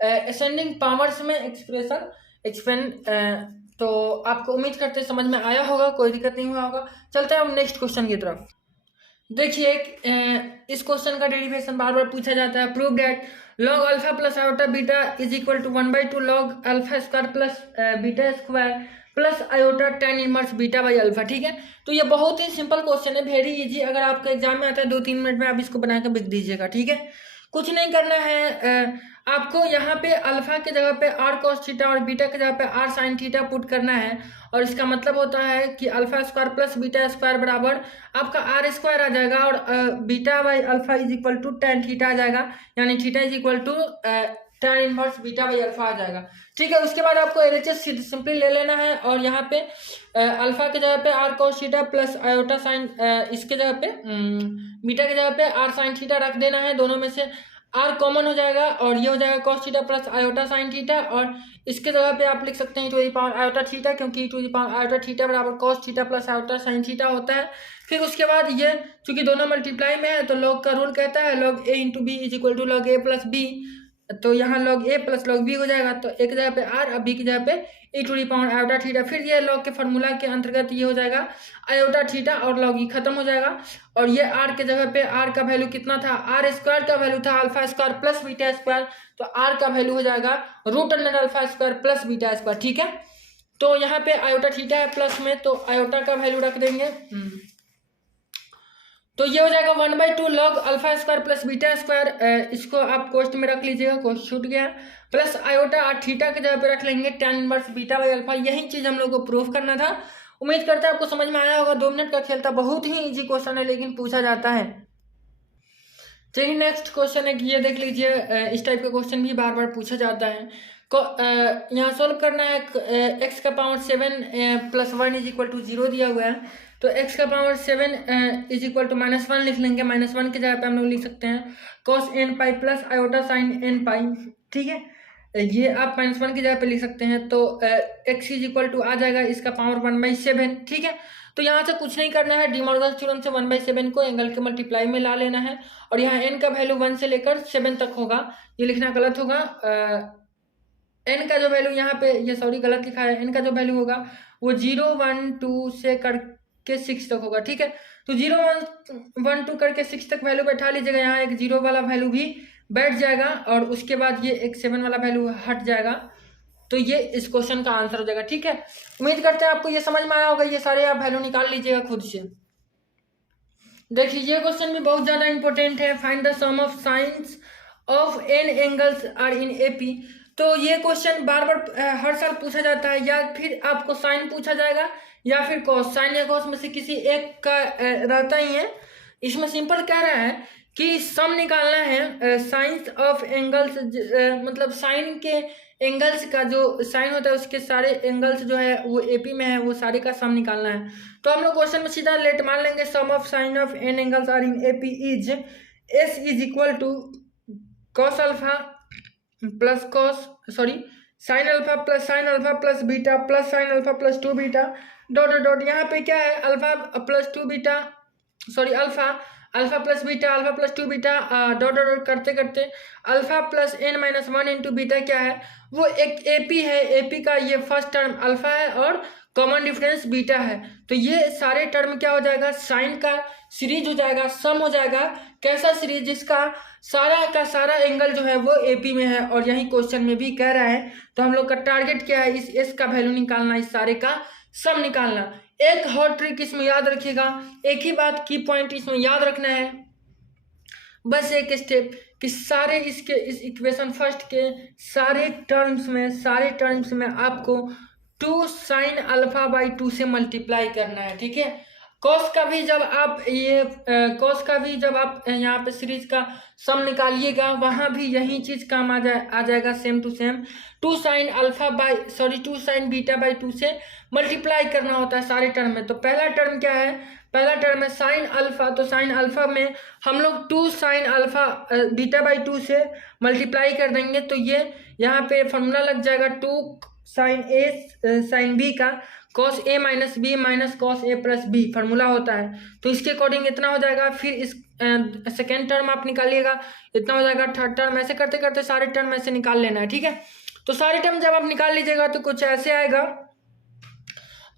असेंडिंग पावर्स में एक्सप्रेशन एक्सपेंड। तो आपको उम्मीद करते समझ में आया होगा, कोई दिक्कत नहीं हुआ होगा। चलते हैं हम नेक्स्ट क्वेश्चन की तरफ। देखिए इस क्वेश्चन का डेरिवेशन बार बार पूछा जाता है। Prove that log alpha plus iota beta is equal to 1/2 log alpha square plus beta square plus iota tan inverse beta by alpha, ठीक है। तो ये बहुत ही सिंपल क्वेश्चन है, वेरी इजी। अगर आपका एग्जाम में आता है 2-3 मिनट में आप इसको बनाकर लिख दीजिएगा, ठीक है। कुछ नहीं करना है, आपको यहाँ पे अल्फा की जगह पे r cos थीटा और बीटा की जगह पे r sin थीटा पुट करना है, और इसका मतलब होता है कि alpha square plus beta square बराबर आपका r स्क्वायर आ जाएगा, और beta by alpha is equal to tan theta आ जाएगा, यानी theta is equal to tan inverse beta by alpha आ जाएगा, ठीक है। उसके बाद आपको LHS सिंपली ले लेना है, और यहाँ पे अल्फा की जगह पे r cos theta plus iota sign, इसके जगह पे बीटा की जगह पे r sin थीटा रख देना है। दोनों में से आर कॉमन हो जाएगा और ये हो जाएगा cos theta plus iota sine theta, और इसके जगह पे आप लिख सकते हैं to the power iota theta, क्योंकि to the power iota theta बराबर cos theta plus iota sine theta होता है। फिर उसके बाद ये चूंकि दोनों मल्टीप्लाई में है तो लॉग का रूल कहता है log A into B is equal to log A plus B, तो यहाँ log A plus log B हो जाएगा, तो एक जगह पे आर और बी की जगह पे a to the power iota theta. फिर ये लॉग के फार्मूला के अंतर्गत ये हो जाएगा आयोटा थीटा और लॉग ई खत्म हो जाएगा, और ये आर के जगह पे आर का वैल्यू कितना था, आर स्क्वायर का वैल्यू था alpha square plus beta square, तो आर का वैल्यू हो जाएगा root under alpha square plus beta square. ठीक है, तो यहाँ पे आयोटा थीटा है प्लस में, तो आयोटा का वैल्यू रख देंगे, तो ये हो जाएगा 1/2 log alpha square plus beta square, इसको आप कोष्ट में रख लीजिएगा, कोष्ट छूट गया, प्लस आयोटा और थीटा के जगह पे रख लेंगे tan inverse beta by alpha. यही चीज हम लोग को प्रूफ करना था। उम्मीद करता है आपको समझ में आया होगा। 2 मिनट का खेल था, बहुत ही इजी क्वेश्चन है लेकिन पूछा जाता है। चलिए नेक्स्ट क्वेश्चन है, ये देख लीजिए, इस टाइप का क्वेश्चन भी बार बार पूछा जाता है। यहाँ सोल्व करना है, एक्स का power 7 plus 1 is equal to 0 दिया हुआ है, तो x का पावर 7 इज इक्वल टू -1 लिख लेंगे। -1 की जगह पे हम लोग लिख सकते हैं cos n pi plus iota sine n पाई। ठीक है, ये आप -1 की जगह पे लिख सकते हैं, तो x इज इक्वल टू आ जाएगा इसका पावर 1/7। ठीक है, तो यहाँ से कुछ नहीं करना है, डिमॉर्गन थ्योरम से 1/7 को एंगल के मल्टीप्लाई में ला लेना है, और यहाँ n का वैल्यू 1 से लेकर 7 तक होगा, ये लिखना गलत होगा। n का जो वैल्यू यहाँ पे, ये सॉरी गलत लिखा है, n का जो वैल्यू होगा वो 0 1 2 से करके 6 तक होगा। ठीक है, तो 0 1 2 करके 6 तक वैल्यू बैठा लीजिएगा, यहाँ एक 0 वाला वैल्यू भी बैठ जाएगा और उसके बाद ये एक 7 वाला वैल्यू हट जाएगा, तो ये इस क्वेश्चन का आंसर हो जाएगा। ठीक है, उम्मीद करते हैं आपको ये समझ में आया होगा। ये सारे आप वैल्यू निकाल लीजिएगा खुद से। देखिए ये क्वेश्चन भी बहुत ज्यादा इंपॉर्टेंट है, find the sum of sines of n angles are in AP. तो ये क्वेश्चन बार बार हर साल पूछा जाता है, या फिर आपको साइन पूछा जाएगा या फिर कॉस, साइन या कॉस में से किसी एक का रहता ही है। इसमें सिंपल कह रहा है कि सम निकालना है साइंस ऑफ एंगल्स, मतलब साइन के एंगल्स का जो साइन होता है उसके सारे एंगल्स जो है वो एपी में है, वो सारे का सम निकालना है। तो हम लोग क्वेश्चन में सीधा लेट मान लेंगे, sum of sine of n angles are in AP is s is equal to cos alpha plus cos sine alpha plus beta plus sine alpha plus 2 beta dot dot. यहाँ पे क्या है, alpha plus 2 beta, alpha plus beta, alpha plus 2 beta dot dot करते करते alpha plus n-1 into beta क्या है, वो एक एपी है। एपी का ये फर्स्ट टर्म अल्फा है और कॉमन डिफरेंस बीटा है, तो ये सारे टर्म क्या हो जाएगा, साइन का सीरीज हो जाएगा, सम हो जाएगा। कैसा सीरीज, जिसका सारा का सारा एंगल जो है वो एपी में है, और यही क्वेश्चन में भी कह रहा है। तो हम लोग का टारगेट क्या है, इस एस का वैल्यू निकालना, इस सारे का सम निकालना। एक हॉट ट्रिक इसमें याद रखिएगा, एक ही बात की पॉइंट इसमें याद रखना है, बस एक स्टेप, कि सारे इसके इस इक्वेशन फर्स्ट के सारे टर्म्स में आपको 2 साइन अल्फा बाई 2 से मल्टीप्लाई करना है। ठीक है, कॉस का भी जब आप यहाँ पे सीरीज का सम निकालिएगा, वहां भी यही चीज काम आ जाएगा, same to same. 2 sine beta by 2 से मल्टीप्लाई करना होता है सारे टर्म में। तो पहला टर्म क्या है, पहला टर्म है साइन अल्फा, तो साइन अल्फा में हम लोग 2 साइन अल्फा बीटा बाई 2 से मल्टीप्लाई कर देंगे, तो ये यहाँ पे फॉर्मूला लग जाएगा 2 साइन ए साइन बी का cos A minus B minus cos A plus B formula होता है। तो इसके अकॉर्डिंग इतना हो जाएगा, फिर इस सेकेंड टर्म आप निकालिएगा, इतना हो जाएगा। थर्ड टर्म, ऐसे करते करते सारे टर्म ऐसे निकाल लेना है। ठीक है, तो सारे टर्म जब आप निकाल लीजिएगा तो कुछ ऐसे आएगा।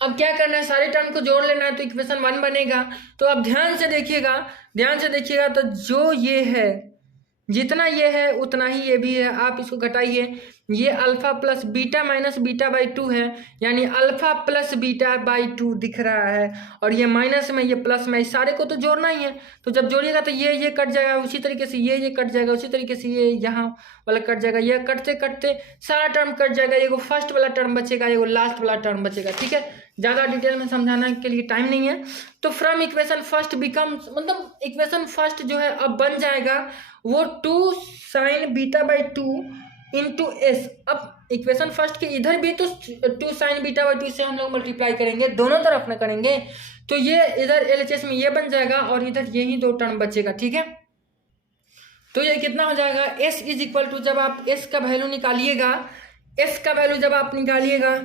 अब क्या करना है, सारे टर्म को जोड़ लेना है, तो इक्वेशन 1 बनेगा। तो अब ध्यान से देखिएगा, तो जो ये है, जितना ये है उतना ही ये भी है। आप इसको घटाइए, ये alpha plus beta minus beta by 2 है, यानी अल्फा प्लस बीटा बाई 2 दिख रहा है, और ये माइनस में, ये प्लस में, इस सारे को तो जोड़ना ही है। तो जब जोड़िएगा तो ये कट जाएगा, उसी तरीके से ये कट जाएगा, उसी तरीके से ये यहाँ वाला कट जाएगा, ये कटते कटते सारा टर्म कट जाएगा, एगो फर्स्ट वाला टर्म बचेगा, एगो लास्ट वाला टर्म बचेगा। ठीक है, ज़्यादा डिटेल में समझाने के लिए टाइम नहीं है। तो फ्रॉम इक्वेशन फर्स्ट बिकम्स, मतलब इक्वेशन फर्स्ट जो है अब बन जाएगा वो 2 sine beta by 2 into S. अब इक्वेशन फर्स्ट के इधर भी तो 2 साइन बीटा बाई 2 से हम लोग मल्टीप्लाई करेंगे, दोनों तरफ में करेंगे, तो ये इधर एलएचएस में ये बन जाएगा और इधर यही 2 टर्म बचेगा। ठीक है, तो ये कितना हो जाएगा, एस इज इक्वल टू, जब आप एस का वैल्यू निकालिएगा, एस का वैल्यू जब आप निकालिएगा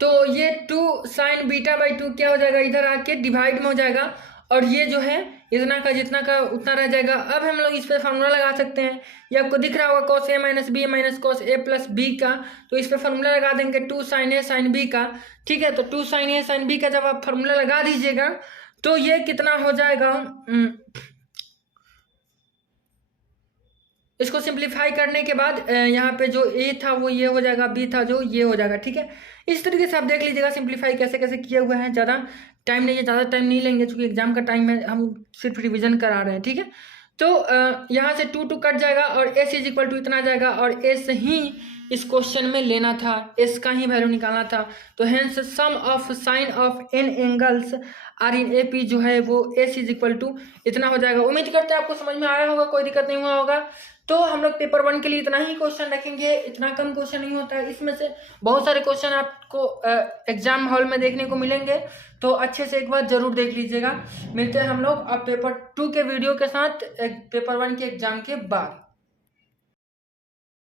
तो ये 2 sin बीटा बाई 2 क्या हो जाएगा, इधर आके डिवाइड में हो जाएगा, और ये जो है इतना का जितना का उतना रह जाएगा। अब हम लोग इस पर फार्मूला लगा सकते हैं, ये आपको दिख रहा होगा cos a minus B minus cos a plus B का, तो इस पर फार्मूला लगा देंगे 2 sin a sin b का। ठीक है, तो 2 sin a sin b का जब आप फार्मूला लगा दीजिएगा तो ये कितना हो जाएगा, इसको सिंप्लीफाई करने के बाद यहाँ पे जो a था वो ये हो जाएगा, b था जो ये हो जाएगा। ठीक है, इस तरीके से आप देख लीजिएगा सिंप्लीफाई कैसे कैसे किया हुआ है। ज़्यादा टाइम नहीं है, ज़्यादा टाइम नहीं लेंगे क्योंकि एग्जाम का टाइम है, हम सिर्फ रिवीजन करा रहे हैं। ठीक है, तो यहाँ से 2 कट जाएगा और s इज इक्वल टू इतना आ जाएगा, और s ही इस क्वेश्चन में लेना था, s का ही वैल्यू निकालना था। तो hence sum of sine of n angles are in A P जो है वो s इज इक्वल टू इतना हो जाएगा। उम्मीद करते हैं आपको समझ में आया होगा, कोई दिक्कत नहीं हुआ होगा। तो हम लोग पेपर 1 के लिए इतना ही क्वेश्चन रखेंगे, इतना कम क्वेश्चन नहीं होता है, इसमें से बहुत सारे क्वेश्चन आपको एग्जाम हॉल में देखने को मिलेंगे, तो अच्छे से एक बार जरूर देख लीजिएगा। मिलते हैं हम लोग अब पेपर 2 के वीडियो के साथ पेपर 1 के एग्जाम के बाद।